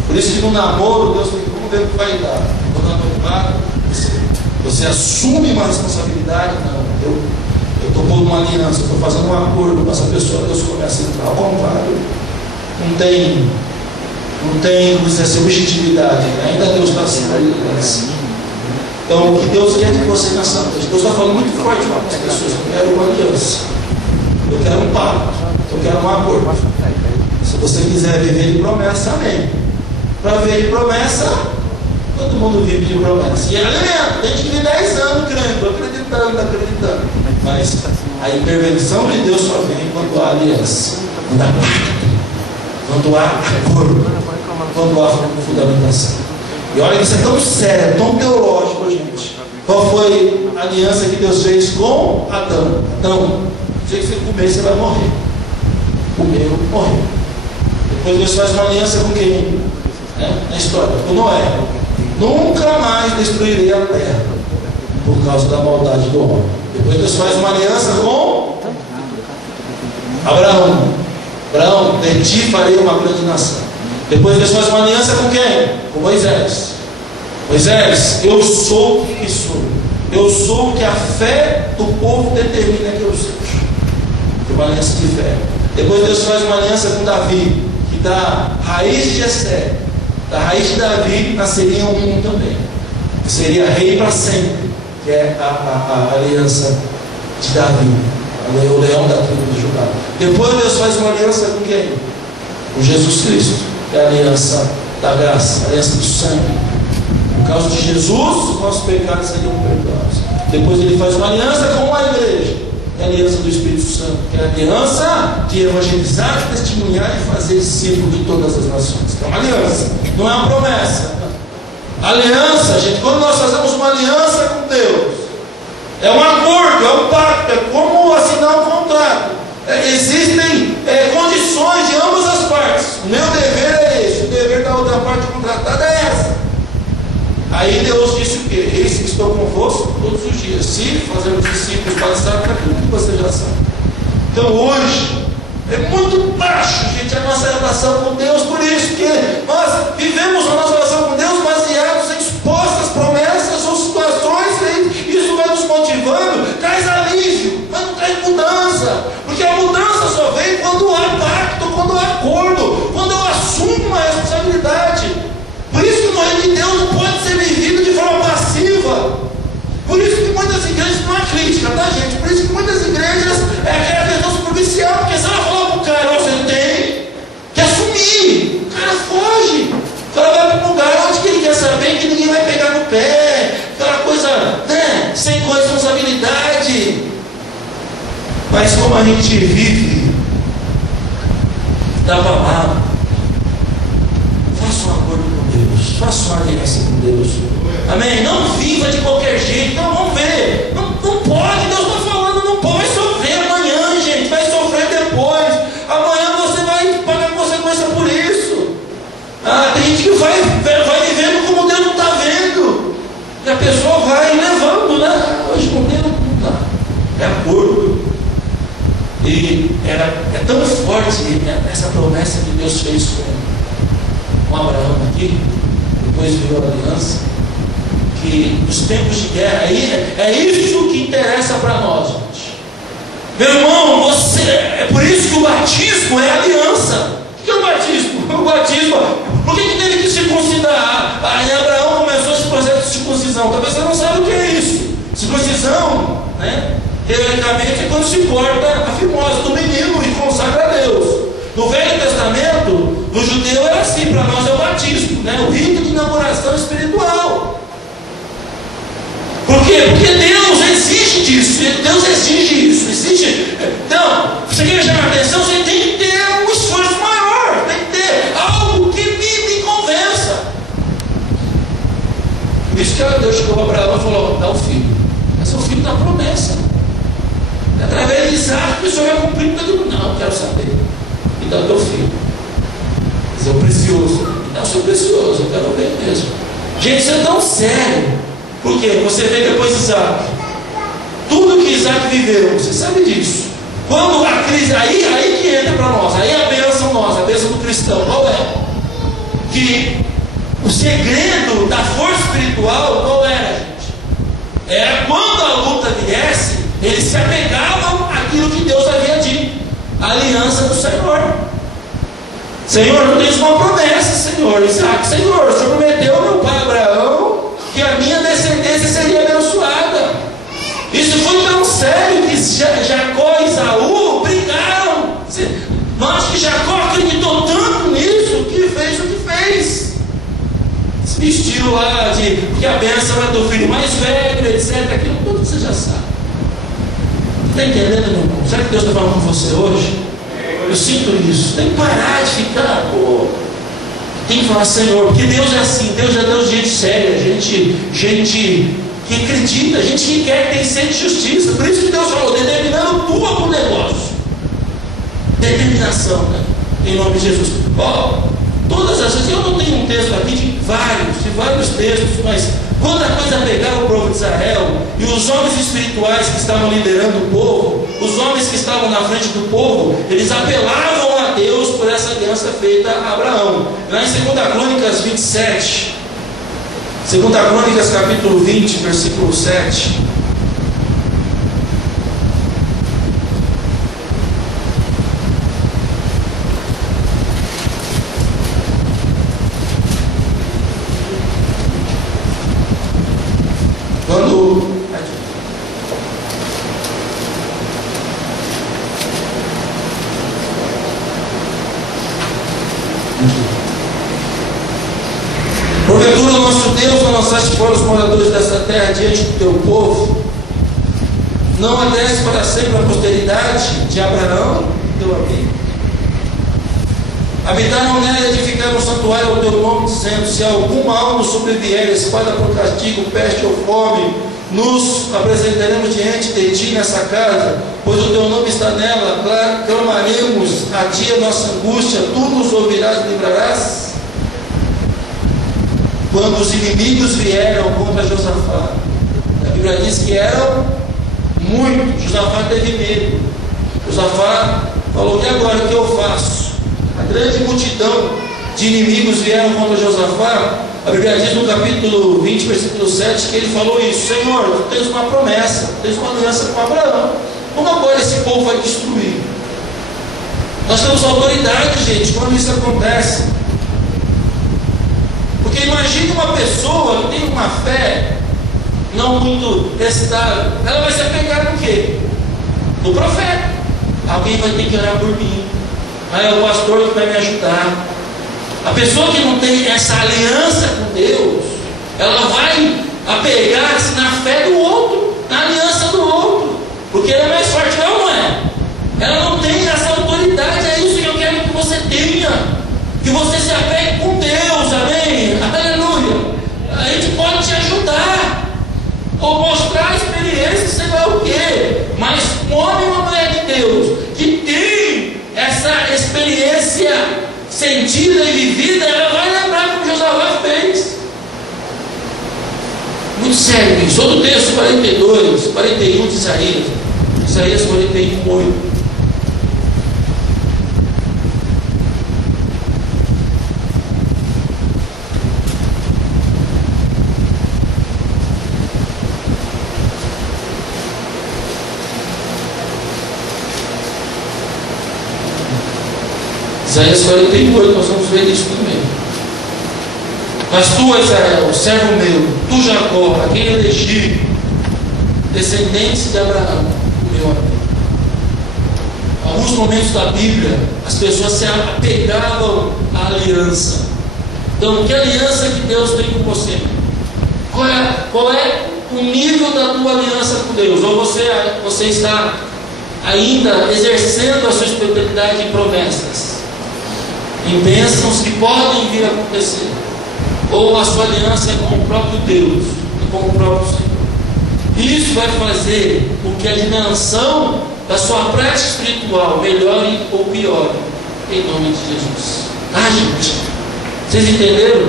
Por isso que no namoro, Deus tem como ver o que vai dar. Quando há pacto, você assume uma responsabilidade. Não, eu estou pondo uma aliança, estou fazendo um acordo com essa pessoa. Deus começa a entrar ao contrário. Não tem, como dizer, subjetividade. Ainda Deus está sendo aliança. Então, o que Deus quer de você nessa noite? Deus está falando muito forte para as pessoas: eu quero uma aliança, eu quero um pacto, eu quero um acordo. Se você quiser viver de promessa, amém. Para viver de promessa, todo mundo vive de promessa. E é alimento, tem que viver 10 anos crendo, acreditando. Mas a intervenção de Deus só vem quando há aliança, quando há pacto, quando há acordo, quando há fundamentação. E olha que isso é tão sério, tão teológico, gente. Qual foi a aliança que Deus fez com Adão? Adão, se você comer, você vai morrer. Comeu, morreu. Depois Deus faz uma aliança com quem? Na história, com Noé. Nunca mais destruirei a terra por causa da maldade do homem. Depois Deus faz uma aliança com Abraão. Abraão, de ti farei uma grande nação. Depois Deus faz uma aliança com quem? Com Moisés. Moisés, eu sou o que sou. Eu sou o que a fé do povo determina que eu seja. Uma aliança de fé. Depois Deus faz uma aliança com Davi, que da raiz de Jessé, da raiz de Davi, nasceria um também, que seria rei para sempre, que é a aliança de Davi, o leão da tribo de Judá. Depois Deus faz uma aliança com quem? Com Jesus Cristo, que é a aliança da graça, a aliança do sangue. Por causa de Jesus, nossos pecados seriam perdoados. Depois ele faz uma aliança com a igreja, que é a aliança do Espírito Santo, que é a aliança de evangelizar, testemunhar e fazer discípulo de todas as nações. É uma aliança, não é uma promessa. Aliança, gente, quando nós fazemos uma aliança com Deus, é um acordo, é um pacto, é como assinar um contrato. Existem condições de ambas as partes. O meu dever é esse, o dever da outra parte contratada é essa. Aí Deus disse o quê? Eis que estou convosco todos os dias, se fazemos discípulos passados para aquilo que você já sabe. Então hoje é muito baixo, gente, a nossa relação com Deus, por isso que nós vivemos a nossa relação com Deus baseados em supostas promessas ou situações, e isso vai nos motivando, traz alívio, mas não traz mudança, porque a mudança só vem quando há pacto, quando há acordo, quando eu assumo uma responsabilidade. Por isso que o reino de Deus não pode ser vivido de forma passiva. Por isso que muitas igrejas, não é crítica, tá, gente? Por isso que muitas igrejas é aquela questão superficial, porque se ela falar para o cara, você tem que assumir, o cara foge. O cara vai para um lugar onde que ele quer saber que ninguém vai pegar no pé, aquela coisa, né, sem responsabilidade. Mas como a gente vive da palavra, faça um acordo com Deus, faça uma aliança com Deus. Amém? Não viva de qualquer jeito. Então vamos ver. Não pode, Deus está falando, não pode sofrer amanhã, gente. Vai sofrer depois. Amanhã você vai pagar consequência por isso. Tem gente que vai vivendo como Deus não está vendo. E a pessoa vai levando, né? Hoje com Deus não dá. É acordo. E é tão forte essa promessa que Deus fez com Abraão aqui, depois virou aliança, que os tempos de guerra, é isso que interessa para nós, gente. Meu irmão, é por isso que o batismo é aliança. O que é o batismo? O batismo, por que teve que circuncidar? Aí Abraão começou esse processo de circuncisão. Talvez você não saiba o que é isso. Circuncisão, né? Teoricamente é quando se corta a fimose do menino e consagra a Deus. No Velho Testamento, no judeu era assim, para nós é o batismo, né? O rito de inauguração espiritual. Por quê? Porque Deus exige disso, Deus exige isso, exige. Então, você quer chamar a atenção, você tem que ter um esforço maior, tem que ter algo que me convença. Por isso que Deus chegou para Abraão e falou: dá o filho. Mas é o filho da promessa. Através de Isaac, o Senhor vai cumprir tudo. Não, quero saber. Me dá o teu filho. Mas é o precioso. Não, sou precioso, eu quero ver mesmo. Gente, isso é tão sério. Por quê? Você vê depois de Isaac. Tudo que Isaac viveu, você sabe disso. Quando a crise, aí que entra para nós, aí é a bênção nossa, a bênção do cristão. Qual é? Que o segredo da força espiritual, qual era, gente? Era quando a luta viesse, eles se apegavam àquilo que Deus havia dito. A aliança do Senhor. Senhor, não tens uma promessa, Senhor. Isaac, Senhor, o Senhor prometeu ao meu pai Abraão que a minha descendência seria abençoada. Isso foi tão sério que Jacó e Esaú brigaram. Nós que Jacó acreditou tanto nisso que fez o que fez. Esse estilo lá de que a bênção é do filho mais velho, etc. Aquilo tudo você já sabe. Está entendendo, meu irmão? Será que Deus está falando com você hoje? Eu sinto isso. Tem que parar de ficar, tem que falar, Senhor, porque Deus é assim, Deus é Deus de gente séria, gente que acredita, gente que quer, que tem sede de justiça. Por isso que Deus falou, determinando tudo para o negócio. Determinação, né? Em nome de Jesus. Todas as vezes, eu não tenho um texto aqui de vários textos, mas quando a coisa pegava o povo de Israel, e os homens espirituais que estavam liderando o povo, os homens que estavam na frente do povo, eles apelavam a Deus por essa aliança feita a Abraão. Lá em 2 Crônicas 27, Segunda Crônicas, capítulo 20, versículo 7. Porventura, o nosso Deus, não lançaste fora os moradores desta terra diante do teu povo, não adresse para sempre a posteridade de Abraão, teu amigo. Habitaram nela e edificaram um santuário ao teu nome, dizendo: se algum mal nos sobrevier, espada por castigo, peste ou fome, nos apresentaremos diante de ti nessa casa, pois o teu nome está nela. Clamaremos a ti a nossa angústia, tu nos ouvirás e livrarás. Quando os inimigos vieram contra Josafá, a Bíblia diz que eram muitos. Josafá teve medo. Josafá falou: e agora o que eu faço? A grande multidão de inimigos vieram contra Josafá. A Bíblia diz no capítulo 20, versículo 7, que ele falou isso: Senhor, tu tens uma promessa, tu tens uma aliança com Abraão, como agora esse povo vai destruir? Nós temos autoridade, gente, quando isso acontece. Porque imagine uma pessoa que tem uma fé não muito testada, ela vai se apegar no quê? No profeta. Alguém vai ter que orar por mim, é o pastor que vai me ajudar. A pessoa que não tem essa aliança com Deus, ela vai apegar-se na fé do outro, na aliança do outro, porque ela é mais forte, não é? Ela não tem essa autoridade. É isso que eu quero que você tenha, que você se apegue com Deus, amém? Aleluia. A gente pode te ajudar, ou mostrar a experiência, sei lá o quê, mas um homem e uma mulher de Deus que tem essa experiência sentida e vivida, ela vai lembrar como Josafá fez. Muito sério isso. Outro texto, 42, 41 de Isaías. Isaías 41, 8. Isaías 48, nós vamos ver isso também. Mas tu, Israel, servo meu, tu, Jacó, a quem elegi, descendentes de Abraão, o meu amigo. Em alguns momentos da Bíblia, as pessoas se apegavam à aliança. Então, que aliança que Deus tem com você? Qual é o nível da tua aliança com Deus? Ou você está ainda exercendo a sua espiritualidade em promessas, em bênçãos que podem vir a acontecer, ou a sua aliança é com o próprio Deus e com o próprio Senhor. Isso vai fazer com que a dimensão da sua prática espiritual melhore ou piore, em nome de Jesus. Gente, vocês entenderam?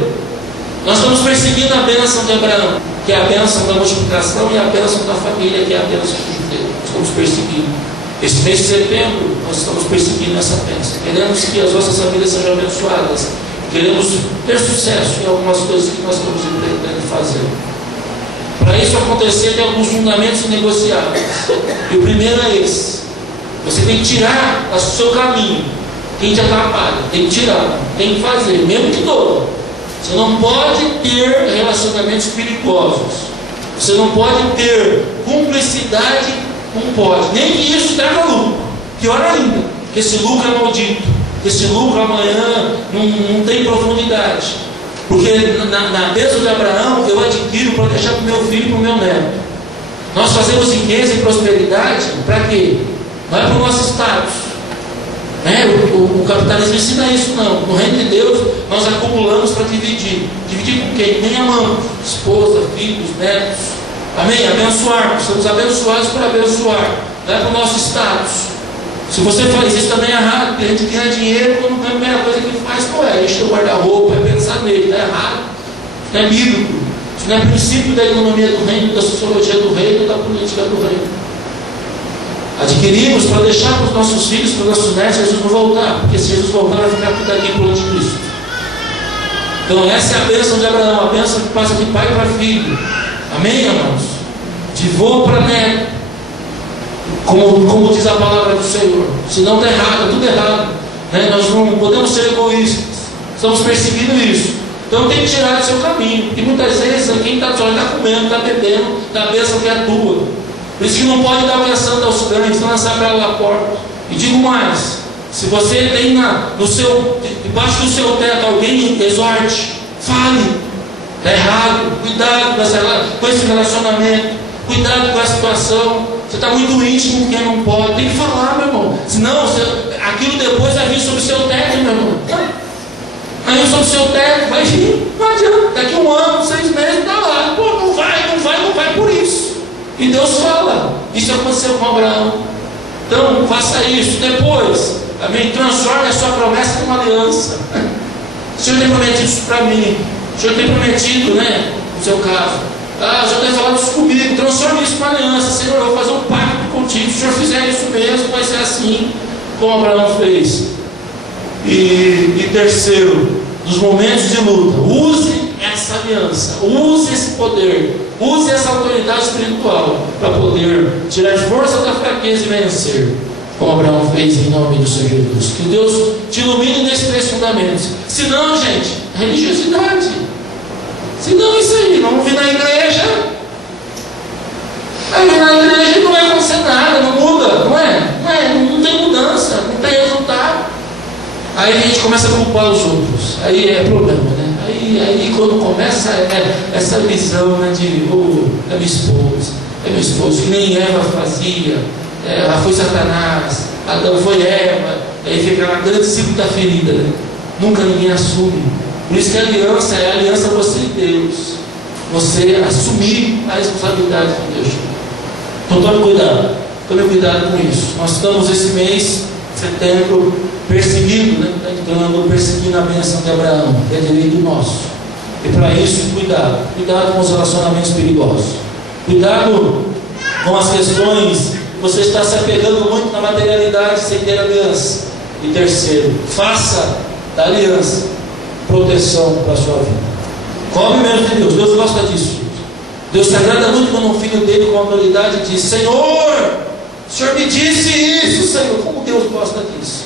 Nós estamos perseguindo a bênção de Abraão, que é a bênção da multiplicação, e a bênção da família, que é a bênção do judeu. Estamos perseguindo. Esse mês de setembro, nós estamos perseguindo essa bênção. Queremos que as nossas famílias sejam abençoadas. Queremos ter sucesso em algumas coisas que nós estamos pretendendo fazer. Para isso acontecer, tem alguns fundamentos negociáveis. E o primeiro é esse: você tem que tirar do seu caminho quem te atrapalha. Tem que tirar, tem que fazer, mesmo que todo. Você não pode ter relacionamentos perigosos. Você não pode ter cumplicidade com o pode. Nem que isso traga lucro. Pior ainda, que esse lucro é maldito. Esse lucro amanhã não tem profundidade. Porque na bênção de Abraão eu adquiro para deixar para o meu filho e para o meu neto. Nós fazemos riqueza e prosperidade para quê? Não é para o nosso status. O capitalismo ensina isso, não. No reino de Deus nós acumulamos para dividir. Dividir com quem? Nem amamos. Esposa, filhos, netos. Amém? Abençoar. Somos abençoados para abençoar. Não é para o nosso status. Se você faz isso também é errado, porque a gente ganha dinheiro quando a primeira coisa que faz qual é? Encher o guarda-roupa, é pensar nele, não é errado. Isso não é bíblico. Isso não é princípio da economia do reino, da sociologia do reino, da política do reino. Adquirimos para deixar para os nossos filhos, para os nossos netos, Jesus não voltar, porque se Jesus voltar vai ficar tudo aqui para o anticristo. Então essa é a bênção de Abraão, a bênção que passa de pai para filho. Amém, amados? De vô para neto. Como diz a palavra do Senhor. Se não está errado, é tudo errado, né? Nós não podemos ser egoístas. Estamos perseguindo isso. Então tem que tirar do seu caminho. Porque muitas vezes quem está só está comendo, está bebendo, da bênção que é tua. Por isso que não pode dar oração aos grandes, não lançar para ela a porta. E digo mais, se você tem debaixo do seu teto alguém, exorte, fale. Está errado, cuidado com esse relacionamento, cuidado com a situação. Você está muito íntimo com quem não pode, tem que falar, meu irmão. Senão aquilo depois vai vir sobre o seu teto, meu irmão. Aí sobre o seu teto vai vir, não adianta. Daqui 1 ano, 6 meses, está lá. Pô, não vai por isso. E Deus fala. Isso aconteceu com Abraão. Então, faça isso. Depois, amém? Transforme a sua promessa numa aliança. O Senhor tem prometido isso para mim. O Senhor tem prometido, né? No seu caso. O Senhor tem falado isso comigo. Transforme isso numa aliança. Senhor, eu vou fazer um pacto contigo. Se o Senhor fizer isso mesmo, vai ser assim como Abraão fez. E terceiro, nos momentos de luta, use essa aliança, use esse poder, use essa autoridade espiritual para poder tirar força da fraqueza e vencer, como Abraão fez em nome do Senhor Jesus. Que Deus te ilumine nesses 3 fundamentos. Senão, gente, religiosidade. Senão isso aí, vamos vir na igreja. Aí na igreja não vai acontecer nada, não muda, não tem mudança, não tem resultado. Aí a gente começa a culpar os outros. Aí é problema, né? Aí quando começa essa visão, né, de é meu esposo, que nem Eva fazia, foi Satanás, Adão foi Eva, aí fica na grande ciclo da ferida, né? Nunca ninguém assume. Por isso que a aliança é a aliança você e Deus. Você assumir a responsabilidade de Deus. Então tome cuidado com isso. Nós estamos esse mês, setembro, perseguindo, né? Perseguindo a bênção de Abraão, que é direito nosso. E para isso, cuidado com os relacionamentos perigosos, cuidado com as questões. Você está se apegando muito na materialidade sem ter aliança. E terceiro, faça da aliança proteção para a sua vida. Come mesmo de Deus. Deus gosta disso. Deus se agrada muito quando um filho dele com autoridade diz: Senhor, o Senhor me disse isso, Senhor. Como Deus gosta disso?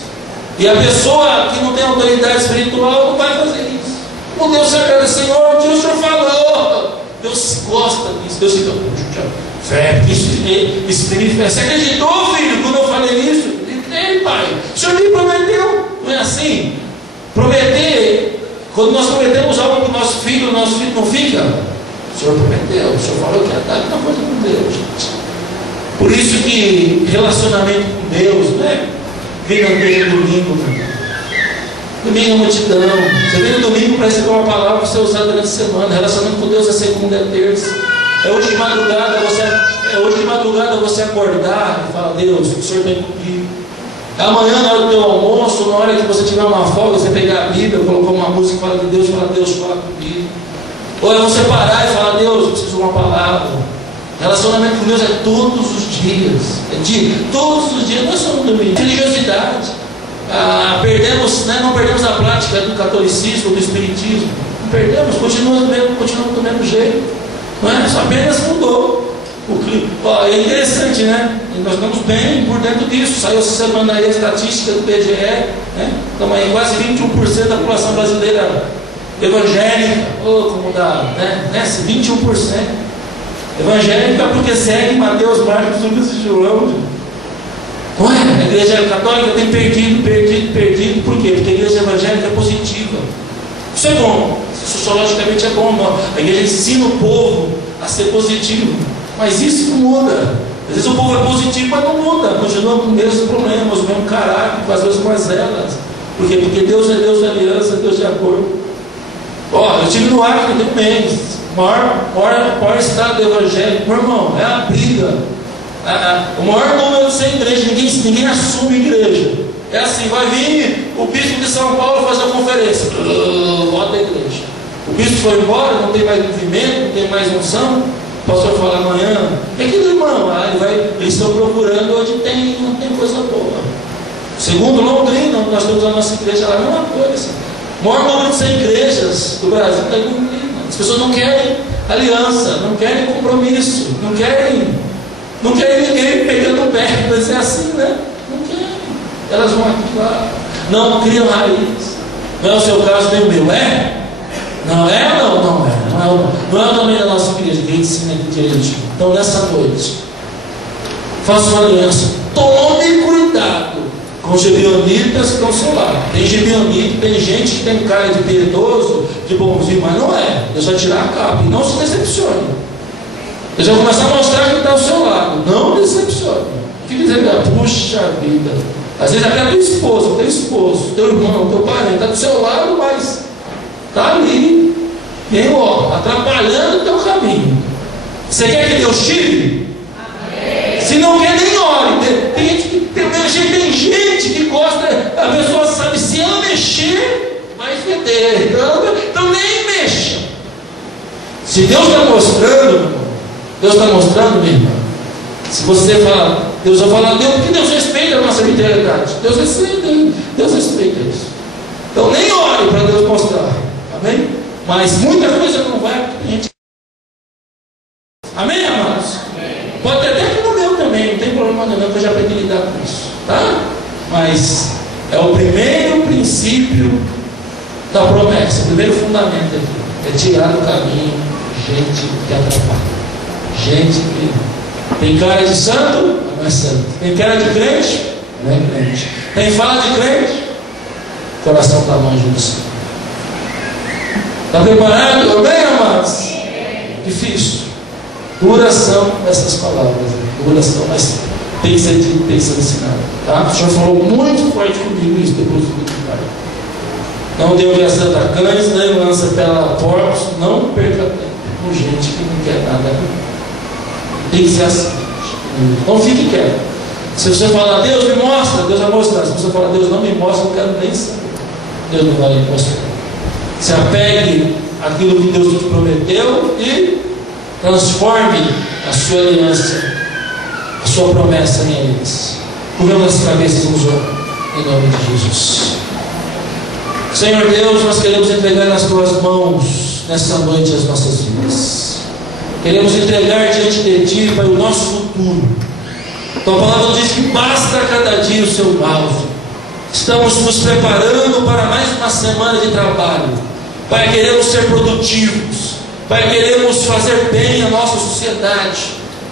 E a pessoa que não tem autoridade espiritual não vai fazer isso. Como Deus se agrada, Senhor, o que o Senhor falou? Deus gosta disso. Deus fica fé, isso significa. Você acreditou, filho, quando eu falei isso? Ei, pai, o Senhor me prometeu. Não é assim? Prometer, quando nós prometemos algo para o nosso filho não fica. O Senhor prometeu, o Senhor falou que ia dar alguma coisa com Deus, gente. Por isso que relacionamento com Deus, né? Vem no domingo, domingo é multidão. Você vem no domingo para receber uma palavra para você usar durante a semana. Relacionamento com Deus é segunda e terça. É hoje de madrugada você acordar e falar: Deus, o Senhor tem comigo. Amanhã, na hora do teu almoço, na hora que você tiver uma folga, você pegar a Bíblia, colocar uma música e falar de Deus, fala: Deus, fala comigo. Ou é você parar e falar: Deus, eu preciso de uma palavra. Relacionamento com Deus é todos os dias. Todos os dias. Nós somos domingo. Religiosidade. Não perdemos a prática do catolicismo, do espiritismo. Não perdemos, continuamos do mesmo jeito. Não é? Só apenas mudou. É interessante, né? E nós estamos bem por dentro disso. Saiu essa semana aí a estatística do IBGE, né? Estamos aí quase 21% da população brasileira evangélica. Como dá, né? 21%. Evangélica porque segue Mateus, Marcos, Lucas e João. Não é? A igreja católica tem perdido. Por quê? Porque a igreja evangélica é positiva. Isso é bom. Sociologicamente é bom. A igreja ensina o povo a ser positivo. Mas isso não muda. Às vezes o povo é positivo, mas não muda. Continua com os mesmos problemas, o mesmo caráter, com as mesmas mazelas. Por quê? Porque Deus é Deus de aliança, Deus de acordo. Eu estive no Acre, tem meses. O maior estado do evangelho, meu irmão, é a briga. O maior número sem igreja, ninguém assume igreja. É assim: vai vir o bispo de São Paulo fazer uma conferência, volta a igreja. O bispo foi embora, não tem mais movimento, não tem mais unção. O pastor fala amanhã: é que irmão, eles estão procurando onde não tem coisa boa. Segundo Londrina, nós temos a nossa igreja lá, a mesma coisa. O maior número de 100 igrejas do Brasil está indo ali. As pessoas não querem aliança, não querem compromisso, não querem ninguém pegando o pé, vai ser assim, né? Não querem. Elas vão aqui lá, não criam raiz. Não é o seu caso nem o meu, é? Não é ou não é? Não é o nome da nossa igreja que ensina aqui direitinho. Então nessa noite, faça uma aliança. Tome cuidado com os gibeonitas que estão ao seu lado. Tem gibeonita, tem gente que tem cara de piedoso, de bonzinho, mas não é. Deus vai tirar a capa e não se decepcione. Deus vai começar a mostrar que está ao seu lado. Não decepcione. Fique dizendo, puxa vida. Às vezes até teu esposo, teu irmão, teu parente está do seu lado, mas está ali, nem ó, atrapalhando o teu caminho. Você quer que Deus tire? Se não quer, nem ore. Tem gente que gosta, a pessoa sabe, se ela mexer, vai feder. Então nem mexa. Se Deus está mostrando, meu irmão. Se você fala, Deus vai falar, Deus, porque Deus respeita a nossa vitalidade. Deus respeita isso. Então nem ore para Deus mostrar. Amém? Mas muita coisa não vai, porque a gente. Amém, amados? Pode ter até que no meu também, não tem problema nenhum, que eu já aprendi a lidar com isso, tá? Mas é o primeiro princípio da promessa, o primeiro fundamento aqui, é tirar do caminho gente que atrapalha, gente que tem cara de santo, mas não é santo, tem cara de crente, não é crente, tem fala de crente, o coração está longe do Senhor. Está preparado? Amém, amados? Difícil. Duras são essas palavras, duras são, mas tem que ser dito, tem que ser ensinado, tá? O Senhor falou muito forte comigo isso depois do vídeo. Não dê ouvidos a cães, nem lança pela porcos, não perca tempo com gente que não quer nada. Tem que ser assim. Não fique quieto. Se você falar, Deus me mostra, Deus vai mostrar. Se você falar, Deus não me mostra, eu não quero nem saber. Deus não vai me mostrar. Se apegue àquilo que Deus te prometeu e transforme a sua aliança, a sua promessa em aliança. Curvamos as cabeças nos olhos, em nome de Jesus. Senhor Deus, nós queremos entregar nas tuas mãos nessa noite as nossas vidas. Queremos entregar diante de ti para o nosso futuro. Tua palavra diz que basta cada dia o seu mal. Estamos nos preparando para mais uma semana de trabalho. Pai, queremos ser produtivos. Pai, queremos fazer bem à nossa sociedade,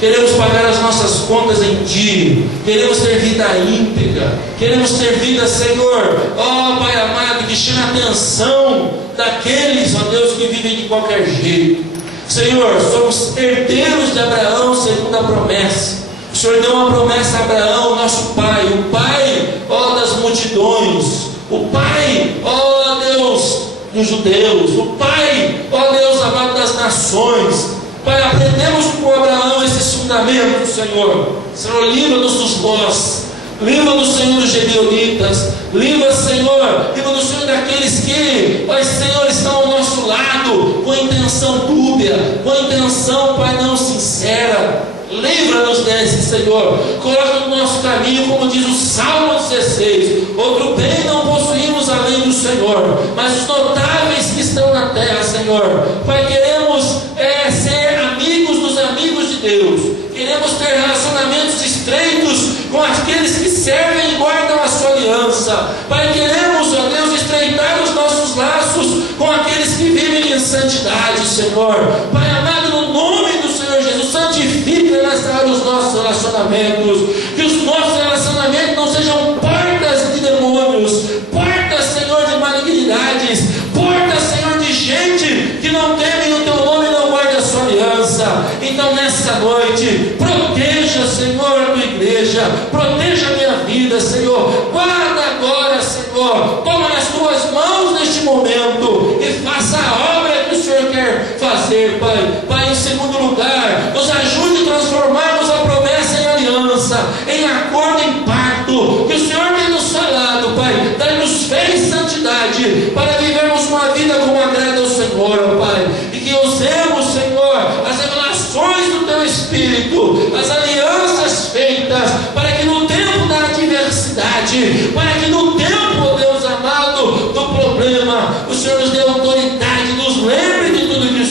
queremos pagar as nossas contas em dia, queremos ter vida íntegra, queremos ter vida, Senhor, ó Pai amado, que chame a atenção daqueles, ó Deus, que vivem de qualquer jeito. Senhor, somos herdeiros de Abraão segundo a promessa. O Senhor deu uma promessa a Abraão, nosso pai, o pai, ó das multidões, o pai, ó Deus, dos judeus, o Pai, ó Deus amado das nações. Pai, aprendemos com Abraão esses fundamentos, Senhor. Senhor, livra-nos dos nós, livra-nos, Senhor, dos gibeonitas, livra, Senhor, livra-nos, Senhor, daqueles que, Pai, Senhor, estão ao nosso lado, com intenção dúbia, com intenção, Pai, não sincera. Livra-nos desses, Senhor. Coloca no nosso caminho, como diz o Salmo 16: outro bem não possuímos além do Senhor, mas os notáveis que estão na terra, Senhor. Pai, queremos ser amigos dos amigos de Deus. Queremos ter relacionamentos estreitos com aqueles que servem e guardam a sua aliança. Pai, queremos, ó Deus, estreitar os nossos laços com aqueles que vivem em santidade, Senhor. Pai amado, no nome do Senhor Jesus, santifica nessa hora os nossos relacionamentos, que os nossos relacionamentos não sejam portas de demônios, portas, Senhor, de malignidades, portas, Senhor, de gente que não teme o teu nome e não guarda a sua aliança. Então nessa noite, proteja, Senhor, a tua igreja, proteja a minha vida, Senhor, guarda agora, Senhor, toma nas tuas mãos neste momento e faça a obra que o Senhor quer fazer, Pai. Pai, em segundo lugar, nos ajude a transformarmos a promessa em aliança, em acordo, em pacto, que o Senhor tem nos falado, Pai. Dai-nos fé e santidade para vivermos uma vida como agrada ao Senhor, Pai, e que usemos, Senhor, as revelações do teu Espírito, as alianças feitas, para que no tempo da adversidade, para que no tempo, Deus amado, do problema,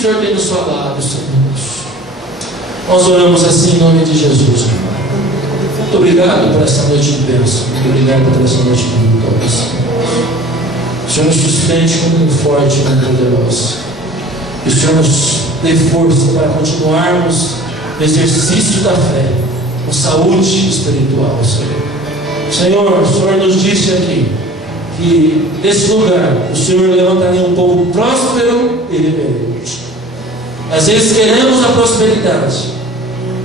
o Senhor tem do seu lado, Senhor Deus. Nós oramos assim em nome de Jesus. Muito obrigado por essa noite de bênção. Muito obrigado por essa noite de vitória, Senhor. O Senhor nos sustente muito forte e muito poderoso. E o Senhor nos dê força para continuarmos no exercício da fé, com saúde espiritual, Senhor. Senhor, o Senhor nos disse aqui que nesse lugar o Senhor levantaria um povo próspero e reverente. Às vezes queremos a prosperidade,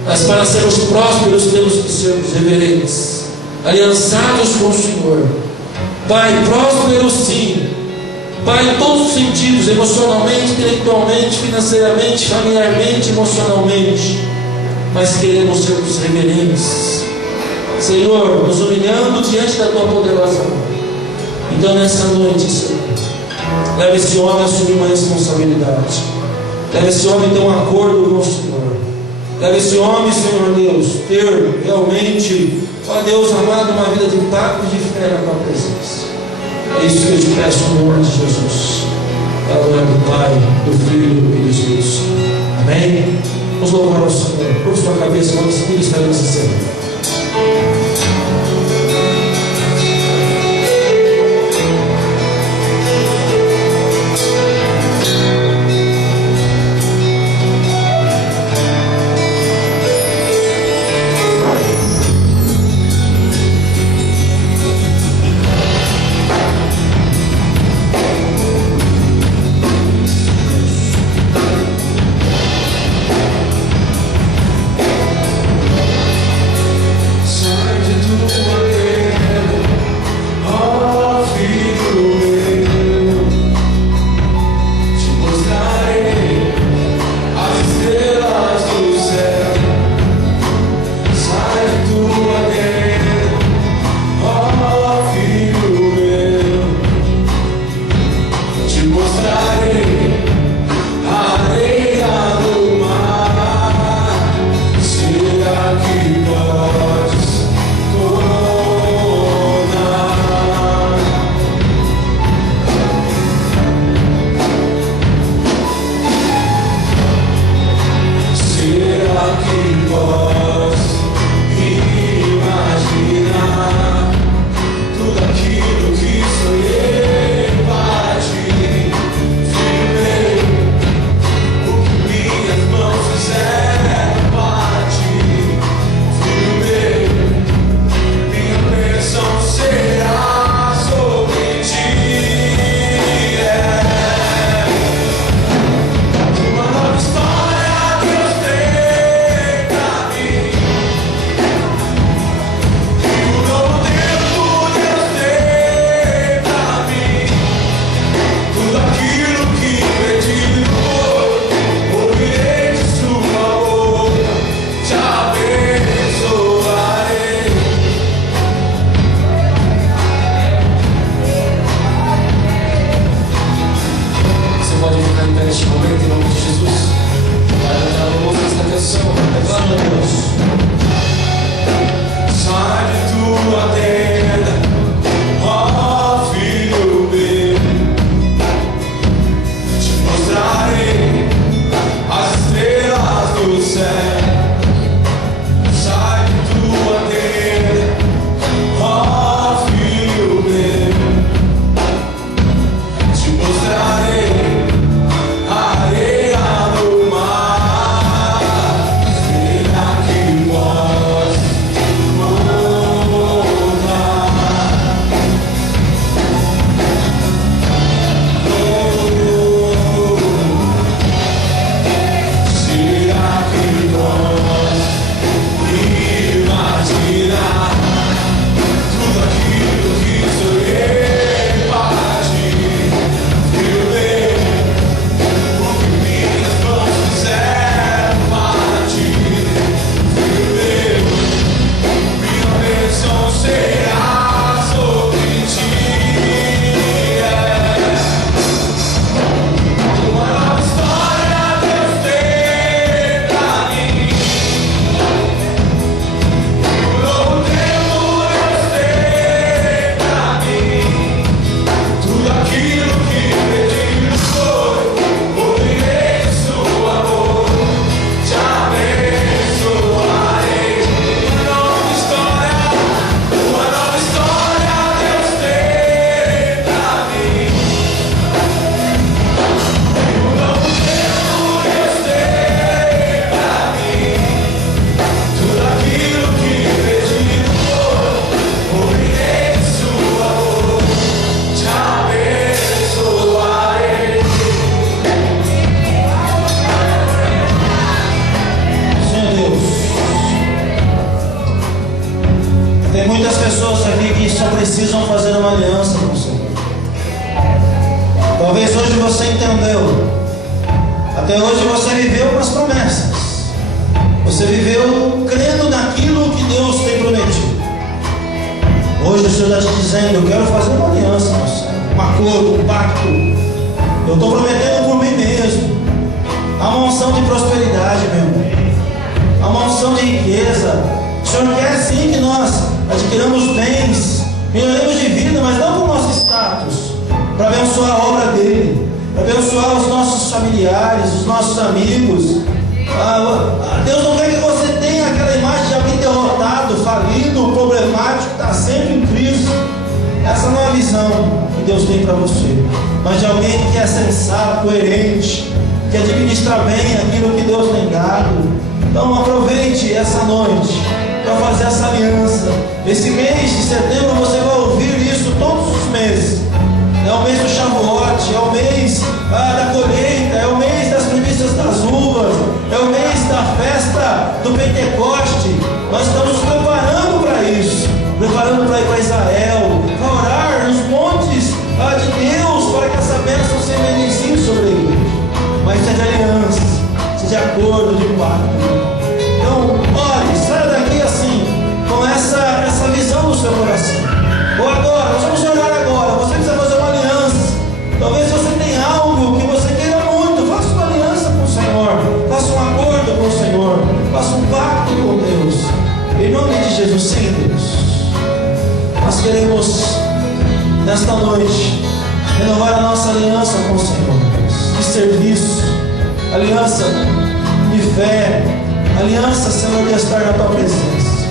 mas para sermos prósperos temos que sermos reverentes, aliançados com o Senhor. Pai, próspero sim, Pai, em todos os sentidos, emocionalmente, intelectualmente, financeiramente, familiarmente, emocionalmente, mas queremos sermos reverentes, Senhor, nos humilhando diante da Tua poderosa mão. Então nessa noite, Senhor, leva esse homem a assumir uma responsabilidade, leva esse homem a ter um acordo com o Senhor, leva esse homem, Senhor Deus, ter realmente, ó Deus amado, uma vida de pacto e de fé na Tua presença. É isso que eu te peço no nome de Jesus, para a glória do Pai, do Filho e do Espírito Santo. Amém? Vamos louvar ao Senhor. Por sua cabeça, vamos seguir esta nessa cena. você entendeu. Até hoje você viveu com as promessas. Você viveu crendo naquilo que Deus tem prometido. Hoje o Senhor está te dizendo: eu quero fazer uma aliança, um acordo, um pacto. Eu estou prometendo por mim mesmo. Há uma unção de prosperidade, meu irmão. Há uma unção de riqueza. O Senhor quer sim que nós adquiramos bens, melhoremos de vida, mas não com o nosso status, para abençoar a obra dele, para abençoar os nossos familiares, os nossos amigos. Deus não quer que você tenha aquela imagem de alguém derrotado, falido, problemático, que está sempre em crise. Essa não é a visão que Deus tem para você, mas de alguém que é sensato, coerente, que administra bem aquilo que Deus tem dado. Então aproveite essa noite para fazer essa aliança. Esse mês de setembro você vai ouvir isso todos os meses. É o mês do Shavuot, é o mês da colheita, é o mês das primícias das uvas, é o mês da festa do Pentecoste. Nós estamos nos preparando para isso, preparando para ir para Israel, para orar nos montes de Deus, para que essa bênção se evidencie sobre a igreja. Mas seja de aliança, seja de acordo, de pacto. Então, olhe, saia daqui assim, com essa visão no seu coração. Ou agora, nós vamos orar agora. Você precisa fazer uma aliança. Talvez você tenha algo que você queira muito. Faça uma aliança com o Senhor. Faça um acordo com o Senhor. Faça um pacto com Deus. Em nome de Jesus, sim, Deus. Nós queremos, nesta noite, renovar a nossa aliança com o Senhor. De serviço, aliança de fé, aliança, Senhor, de estar na tua presença.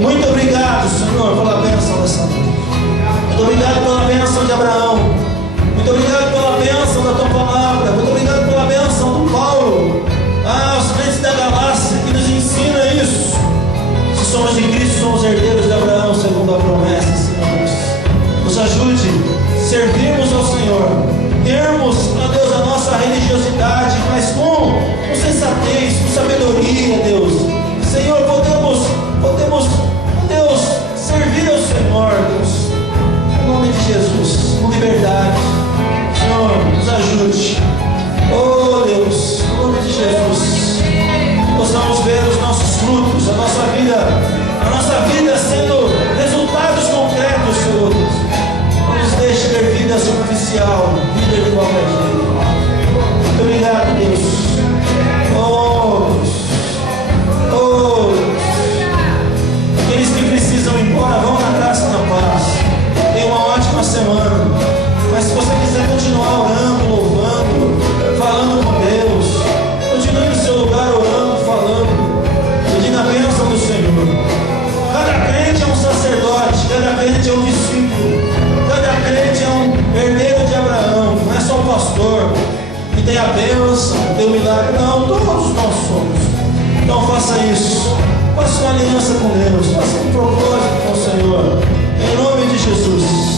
Muito obrigado, Senhor, pela bênção dessa noite. Muito obrigado pela bênção de Abraão. Muito obrigado pela bênção da tua palavra. Muito obrigado pela bênção do Paulo. Os crentes da Galácia que nos ensina isso. Se somos de Cristo, somos herdeiros de Abraão, segundo a promessa, Senhor. Nos ajude a servirmos ao Senhor. Termos, ó Deus, a nossa religiosidade, mas com sensatez, com sabedoria, Deus. Senhor, podemos, Deus, servir ao Senhor, Deus. Em nome de Jesus, com liberdade. Senhor, nos ajude. Oh Deus, em nome de Jesus, possamos ver os nossos frutos, a nossa vida sendo resultados concretos, Senhor Deus. Não nos deixe ver vida superficial, vida de qualquer jeito. Muito obrigado, Deus. Oh Deus. Aqueles que precisam ir embora, vão na graça e na paz. Tenha uma ótima semana. Mas se você quiser continuar orando, louvando, falando com Deus, continue no seu lugar orando, falando, pedindo a bênção do Senhor. Cada crente é um sacerdote, cada crente é um discípulo, cada crente é um herdeiro de Abraão. Não é só um pastor que tem a bênção, tem o milagre. Não, todos nós somos. Então faça isso. Faça uma aliança com Deus. Faça um propósito com o Senhor. Em nome de Jesus.